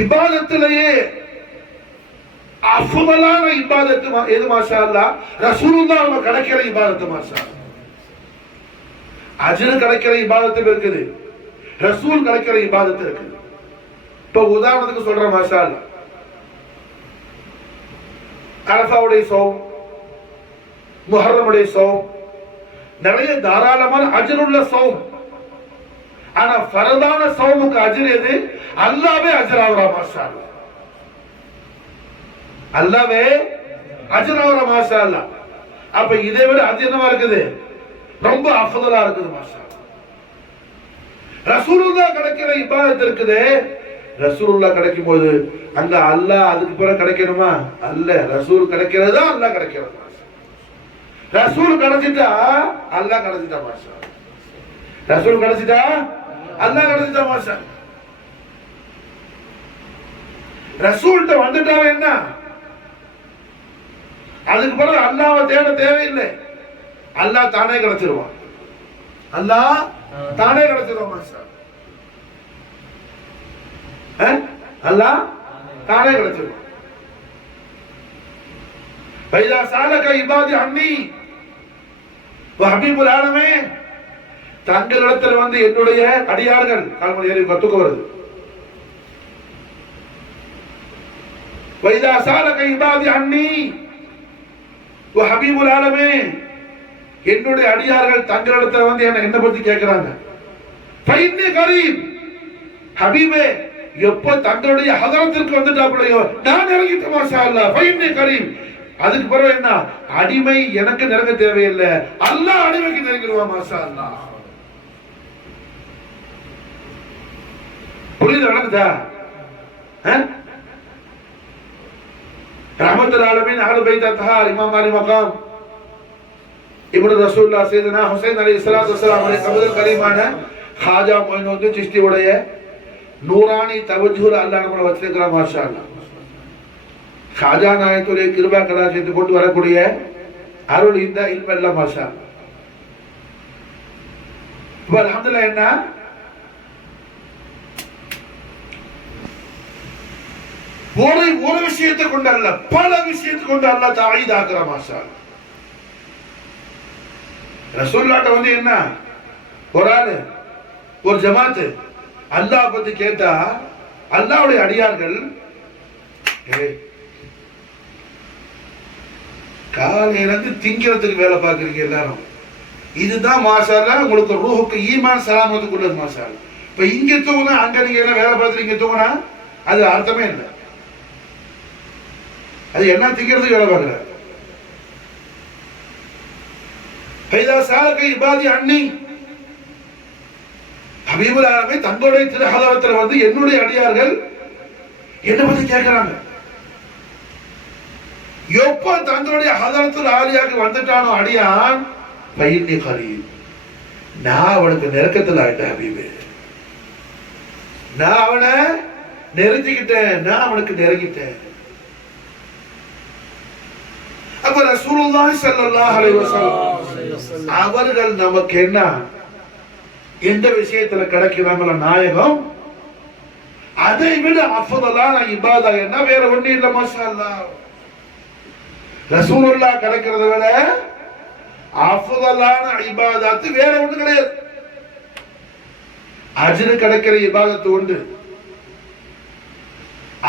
இபாதத்திலேயே அஃதலான இபாதத் எது? மாஷா அல்லாஹ். ரசூலுல்லாஹ் கிடைக்கிற இபாதத். மாஷா அல்லாஹ். அஜ்ர் கிடைக்கிற இபாதத் இருக்குது, ரசூல் கிடைக்கிற இபாதத் இருக்குது. இப்ப உதாரணத்துக்கு சொல்ற. மாஷா அல்லாஹ். அரஃபாவுடைய சௌம், முஹர்ரமுடைய சௌம், நிறைய தாராளமான அஜ்ர் உள்ள சௌம். ஆனா ஃபரதான சௌமுக்கு அஜ்ர் எது? அல்லாஹ்வே அஜ்ர் ஆவரா. மாஷா அல்லாஹ். அல்லாஹ்வே அஜ்ர் ஆவரா. மாஷா அல்லாஹ். அப்ப இதை விட அது என்னவா இருக்குது? ரொம்ப அஃதலா இருக்குது. மாஷா அல்லாஹ். ரசூலுல்லாஹ் கிடைக்கிற இபாதத் இருக்குது. ரசூலுல்லாஹ் கிடைக்கும் போது அங்க அல்லாஹ் அதுக்கு பிறகு கிடைக்கணுமா? அல்ல, ரசூல் கிடைக்கிறதா அல்லாஹ் கிடைக்கிறது. ரசூல் கிடைச்சிட்டா அல்லாஹ் கிடைச்சிட்டா. மாஷா அல்லாஹ். ரசூல் கிடைச்சிட்டா அல்லாஹ் கிடைச்சிட்டா. மாஷா அல்லாஹ். ரசூல்கிட்ட வந்துட்டாவே என்ன, அதுக்கு பிறகு அல்லாஹ்வை தேட தேவையில்லை. அல்லாஹ் தானே கிடைச்சிருவான். அல்லாஹ் தானே கிடைச்சிருவான். மாஷா அல்லாஹ். அல்லாஹ் தானே கிடைச்சிருவான். பைதா சாலக இபாதி அன்னி வஹபீபுல் ஆலமே, தங்களிடத்தில் வந்து என்னுடைய அடியார்கள் கால்மணி ஏறி கத்துக்க வருது. வைதா சாலக இபாதி அன்னி வஹபீபுல் ஆலமே, என்னுடைய அடியார்கள் தங்களிடத்தில் வந்து என்ன பத்தி கேட்கிறாங்க. ஃபைன்னி கரீப், ஹபீபே எப்போ தங்களுடைய ஹதரத்திற்கு வந்துட்டாப்லையோ நான் இறங்கிட்டேன். மாஷா அல்லாஹ். ஃபைன்னி கரீப். அதுக்கு பிறகு என்ன, அடிமை எனக்கு நெருங்க தேவையில்லை, அல்லாஹ் அடிமைக்கு நெருங்கிடுவான். மாஷா அல்லாஹ். புரியுது? நடக்குதா? ரஹ்மத்துல் ஆலமீன் அஹ்லு பைத் அத்ஹார் இமாம் அலி மகாம் இப்னு ரசூலுல்லாஹ் சையதுனா ஹுசைன் அலைஹிஸ்ஸலாத்து வஸ்ஸலாம் அவருடைய கபர் கரீமான खाजा मोइनुद्दीन चिश्ती உடைய நூரானி தவஜ்ஜுஹ் அல்லாஹ் நம்மள வச்சிருக்கிறார். மாஷா அல்லாஹ். खाजा நாயத்துடைய கிருபா கடாட்சத்தை கொண்டு வரக்கூடிய அருள் இந்த இல்மெல்லாம். மாஷா அல்லாஹ். இப்ப அல்ஹம்துலில்லாஹ் என்ன ஒரு விஷயத்தை கொண்டு அல்ல, பல விஷயத்தை கொண்டு அல்ல தாயீத் ஆக்குற. மாஷா அல்லாஹ். ரசூலுல்லாஹ்ட்ட வந்து என்ன ஒரு ஆளு ஒரு ஜமாத்து அல்லாஹ் பத்தி கேட்டா அல்லாஹ்வுடைய அடியார்கள் காலையில இருந்து திங்கிறதுக்கு வேலை பார்க்கறீங்க எல்லாரும். இதுதான் மாஷா அல்லாஹ் உங்களுக்கு ரூஹுக்கு ஈமான் சலாமத்துக்கு உள்ளது. மாஷா அல்லாஹ். இப்ப இங்க தூங்குனா அங்க நீங்க எல்லாம் வேலை பார்த்துட்டு இங்க தூங்குனா அது அர்த்தமே இல்லை. அது என்ன திங்கிறதுக்கு வேலை பார்க்கிற. பைதா சாலகை இபாதி அன்னி ஹபீபுல் ஆலமீன் தங்களுடைய திரு ஹலவத்துல வந்து என்னுடைய அடியார்கள் என்ன பத்தி கேட்கிறாங்க. எப்போ தங்களுடைய ஹலவத்துல ஆலியாக்கு வந்துட்டானோ அடியான் பையனி கரீம், நான் அவனுக்கு நெருக்கத்தில் ஆயிட்டேன் ஹபீபே, நான் அவனை நெருங்கிக்கிட்டேன், நான் அவனுக்கு நெருங்கிட்டேன். அப்ப ரசூலுல்லாஹி ஸல்லல்லாஹு அலைஹி வஸல்லம் அவர்கள் நமக்கு என்ன எந்த விஷயத்துல கிடைக்கிறாங்களோ நாயகம், அதை விட அஃதலான இபாதா என்ன வேற ஒண்ணு இல்ல. மாஷா அல்லாஹ். ரசூலுல்லாஹ் கிடைக்கிறத விட அஃதலான இபாதத் வேற ஒண்ணு கிடையாது. அஜ்ர் கிடைக்கிற இபாதத்து உண்டு,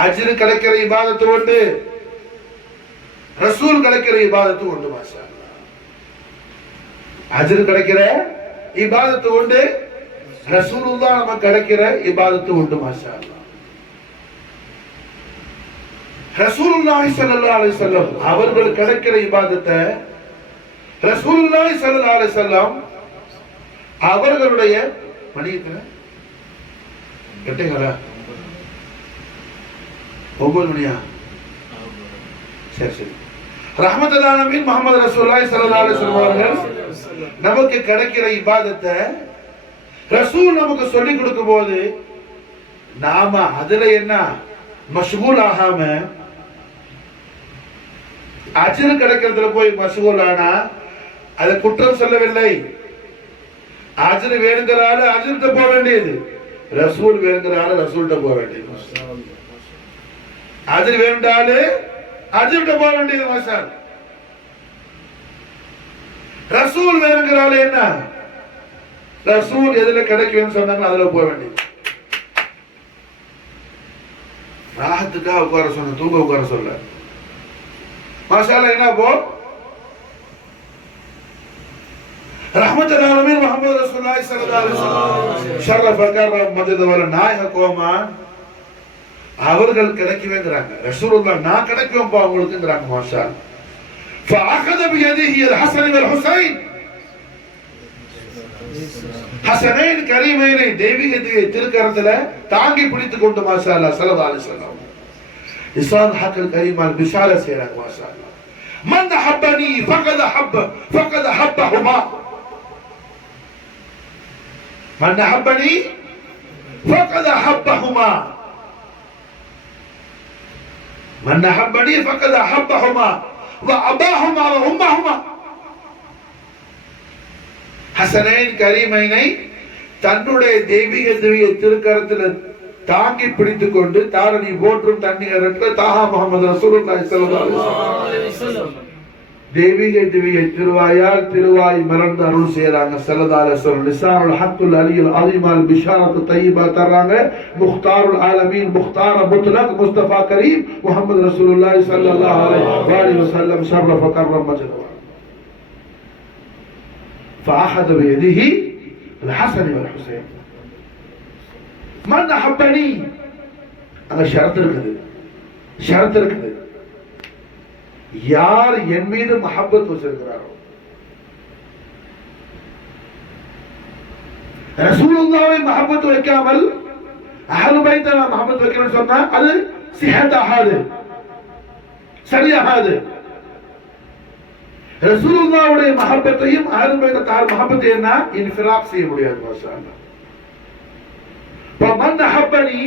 அஜ்ர் கிடைக்கிற இபாதத்து உண்டு, ரசூல் கிடைக்கிற இபாதத்து உண்டு. மாஷா அல்லாஹ். அஜ்ர் கிடைக்கிற இபாதத்து உண்டு, ரசூலுல்லாஹ் நமக்கு கிடைக்கிற இபாதத்து உண்டு. மாஷா அல்லாஹ். ரசூலுல்லாஹி ஸல்லல்லாஹு அலைஹி வஸல்லம் அவர்கள் கிடைக்கிற இபாதத்தை ரசூலுல்லாஹி ஸல்லல்லாஹு அலைஹி வஸல்லம் அவர்களுடைய மணியத்துல எட்டேங்களா 9 மணியா? சரி சரி. ரஹ்மத்துல் ஆலமீன் முஹம்மது ரசூலுல்லாஹி ஸல்லல்லாஹு அலைஹி வஸல்லம் அவர்கள் நமக்கு கிடைக்கிற இபாதத்தை ரசூல் நமக்கு சொல்லி கொடுக்கும் போது நாம அதுல என்ன மஷ்கூல் ஆகாம அஜ்ர் கிடைக்கிறதுல போய் மஷ்கூல் ஆனா அதை குற்றம் சொல்லவில்லை. அஜ்ர் வேணுங்கிறாரு அஜ்ர்ட்ட போக வேண்டியது, ரசூல் வேணுங்கிறாரு ரசூல்ட்ட போக வேண்டியது. அஜ்ர் வேண்டாலு அஜ்ர்ட்ட போக வேண்டியது. மாஷா அல்லாஹ். ரசூல் வேணுங்கிறாரு என்ன ரசூல் எதுல கிடைக்கும் சொன்னாங்க அதுல போக வேண்டியது. ராஹத்துக்காக உட்கார சொன்ன, தூங்க உட்கார சொல்ல. மாஷா அல்லாஹ். என்ன போ ரஹ்மத்துல் ஆலமீன் முஹம்மது ரசூலுல்லாஹி ஸல்லல்லாஹு அலைஹி வஸல்லம் ஷரஃப கர்ரம் மதத வல நாயக கோமா அவர்கள் கிடைக்கவேங்கறாங்க. ரசூலுல்லாஹ் நான் கிடைக்கும்பா உங்களுக்குங்கறாங்க. மாஷா அல்லாஹ். فأخذ بيده الحسن والحسين ஹசனைன் கரீமைனை தெய்வீக திருக்கரத்துல தாங்கி பிடித்துக் கொண்டு மாஷா அல்லாஹ் ஸல்லல்லாஹு அலைஹி வஸல்லம் இசான் ஹக்கல் கரீமால் பிஷார செய்றாங்க. மாஷா அல்லாஹ். மன் ஹப்பனி ஃபகத ஹப்பஹுமா, மன் ஹப்பனி ஃபகத ஹப்பஹுமா, மன் ஹப்பனி ஃபகத ஹப்பஹுமா وأباهما وأمهما. ஹசனைன் கரீமைனை தன்னுடைய தெய்வீக திருக்கரத்தில் தாங்கி பிடித்துக் கொண்டு தாரணி போற்றும் தண்ணீர் தாஹா முஹம்மது ரசூலுல்லாஹி ஸல்லல்லாஹு அலைஹி வஸல்லம் தெய்வீக திருவாயால் திருவாய் மலர்ந்து அருள் செய்யறாங்க. ஸல்லல்லாஹு அலைஹி வஸல்லம் லிசானுல் ஹக்குல் அலியுல் அஸீமால் பிஷாரத்து தய்யிபா தர்றாங்க. முக்தாருல் ஆலமீன் முக்தார முத்லக் முஸ்தபா கரீம் முஹம்மது ரசூலுல்லாஹி ஸல்லல்லாஹு அலைஹி வஸல்லம் ஷரஃப கர்ரம் மஜ்து. فأخذ بيده الحسن والحسين. من أحبني அங்க ஷரத் இருக்குது, ஷரத் இருக்குது. யார் என் மீது மஹப்பத் வச்சிருக்கிறாரோ, ரசூலுல்லாஹ்வை மஹப்பத் வைக்காமல் அஹ்லு பைத்தை மஹப்பத் வைக்கணும்னு சொன்னா அது சிஹத் ஆகாது, சரியாகாது. ரசூலுல்லாஹ்வுடைய மஹப்பத்தையும் அஹ்லு பைத்தார் மஹப்பத்தை என்ன இன்ஃபிராக் செய்ய முடியாது. மாஷா அல்லாஹ். ஃபமன் அஹப்பனி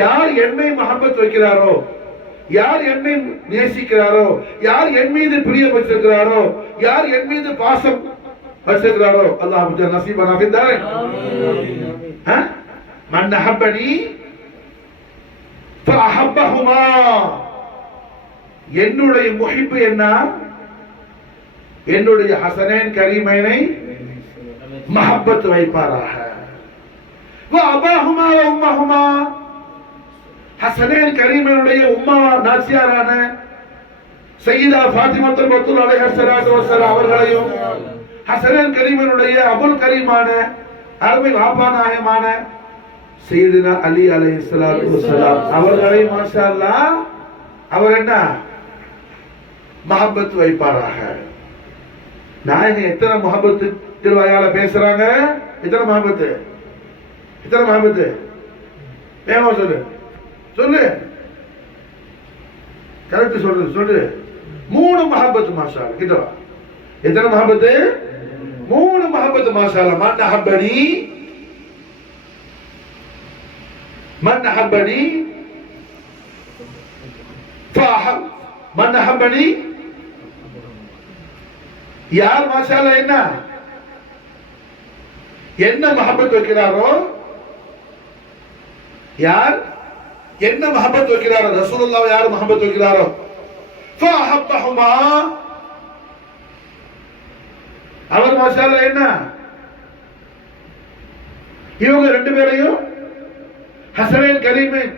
யார் என்னை மஹப்பத் வைக்கிறாரோ, யார் என்னை நேசிக்கிறாரோ, யார் என் மீது பிரியம் வச்சிருக்கிறாரோ, யார் என் மீது பாசம் வச்சிருக்கிறாரோ அல்லாஹ் நசீபனா ஃபித்தாரே. மன் அஹப்பனி ஃபஅஹப்பஹுமா, என்னுடைய முஹிப் என்ன, என்னுடைய ஹசனைன் கரீமைனை மஹப்பத் வைப்பாராக. வ அபாஹுமா வ உம்மஹுமா, ஹசனைன் கரீமைனுடைய உம்மா நாச்சியாரான சையீதா ஃபாத்திமத்துல் பத்தூல் அலைஹிஸ்ஸலாத்து வஸ்ஸலாம் அவர்களையும், ஹசனைன் கரீமனுடைய அபுல் கரீமான அருமை வாப்பா நாயகமான சையதுனா அலி அலைஹிஸ்ஸலாத்து வஸ்ஸலாம் அவர்களை மாஷா அல்லாஹ் அவர் என்ன மஹப்பத் வைப்பாராக. நாயகம் எத்தனை மஹப்பத்து திருவாயால பேசுறாங்க, எத்தனை மஹப்பத்து, எத்தனை மஹப்பத்து, வேகமா சொல்லு சொல்லு, கரெக்ட் சொல்றது சொல்லு. 3 மஹப்பத்து மாஷா அல்லாஹ். கிட்ட வா, எத்தனை மஹப்பத்து, 3 மஹப்பத்து மாஷா அல்லாஹ். மன் அஹப்பனி, மன் அஹப்பனி ஃபஅஹப், மன் அஹப்பனி யார் மாஷா அல்லாஹ் என்ன என்ன மஹப்பத் வைக்கிறாரோ, யார் என்ன மஹப்பத் வைக்கிறாரோ, ரசூலுல்லாஹ் யார் மஹப்பத் வைக்கிறாரோ, ஃபஅஹப்பஹுமா அவர் மாஷா அல்லாஹ் என்ன இவங்க 2 பேரையும் ஹசனைன் கரீமைன்,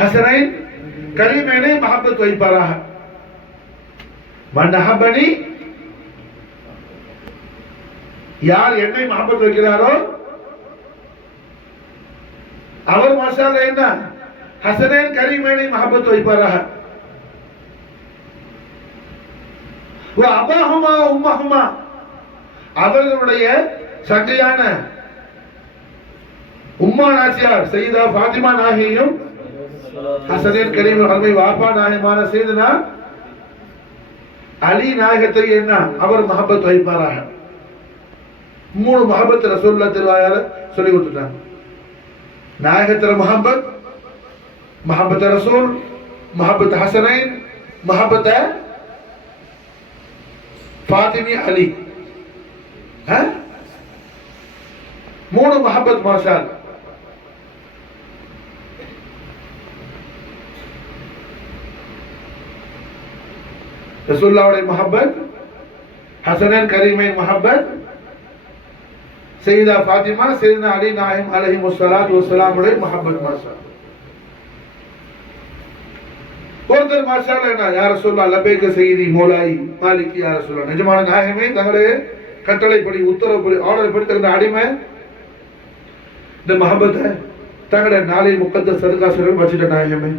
ஹசனைன் கரீமைனை மஹப்பத் வைப்பாராக. மன் அஹப்பனி யார் என்னை மஹப்பத் வைக்கிறாரோ அவர் மாஷா அல்லாஹ் என்ன ஹசனைன் கரீமைனை மஹப்பத் வைப்பாராக. வ அபாஹுமா உம்மஹுமா அவர்களுடைய சங்கையான உம்மா நாச்சியார் சையதா ஃபாத்திமா நாயகியும் ஹசனைன் கரீம் அருமை வாப்பா நாயகமான சையதுனா அலி நாயகத்தை என்ன அவர் மஹப்பத் வைப்பாராக. 3 மஹப்பத் ரசூலுல்லாஹ் திருவாயால சொல்லி கொடுத்துட்டாங்க. நாயகத்துல மஹப்பத், மஹப்பத் ரசூல், மஹப்பத் ஹசனைன், மஹப்பத் ஃபாத்திமி அலி. 3 மஹப்பத் மாஷா அல்லாஹ். ரசூலுல்லாஹ்வுடைய மஹப்பத், ஹசனைன் கரீமைன் மஹப்பத், சையதா ஃபாத்திமா சையதுனா அலி நாயகம் அலைஹிஸ்ஸலாத்து வஸ்ஸலாம் உடைய மஹப்பத் மாஷா அல்லாஹ். ஒருத்தர் மாஷா அல்லாஹ் என்ன யா ரசூலுல்லாஹ் லபைக சையதி மௌலாய் மாலிகி யா ரசூலுல்லாஹ், நிஜமான நாயகமே தங்களுடைய கட்டளைப்படி உத்தரவுப்படி ஆர்டர் படி தங்களுடைய அடிமை இந்த மஹப்பத்தை தங்களுடைய நாளை முக்கத்த சதகா சிறப்பு வச்சுட்ட நாயகமே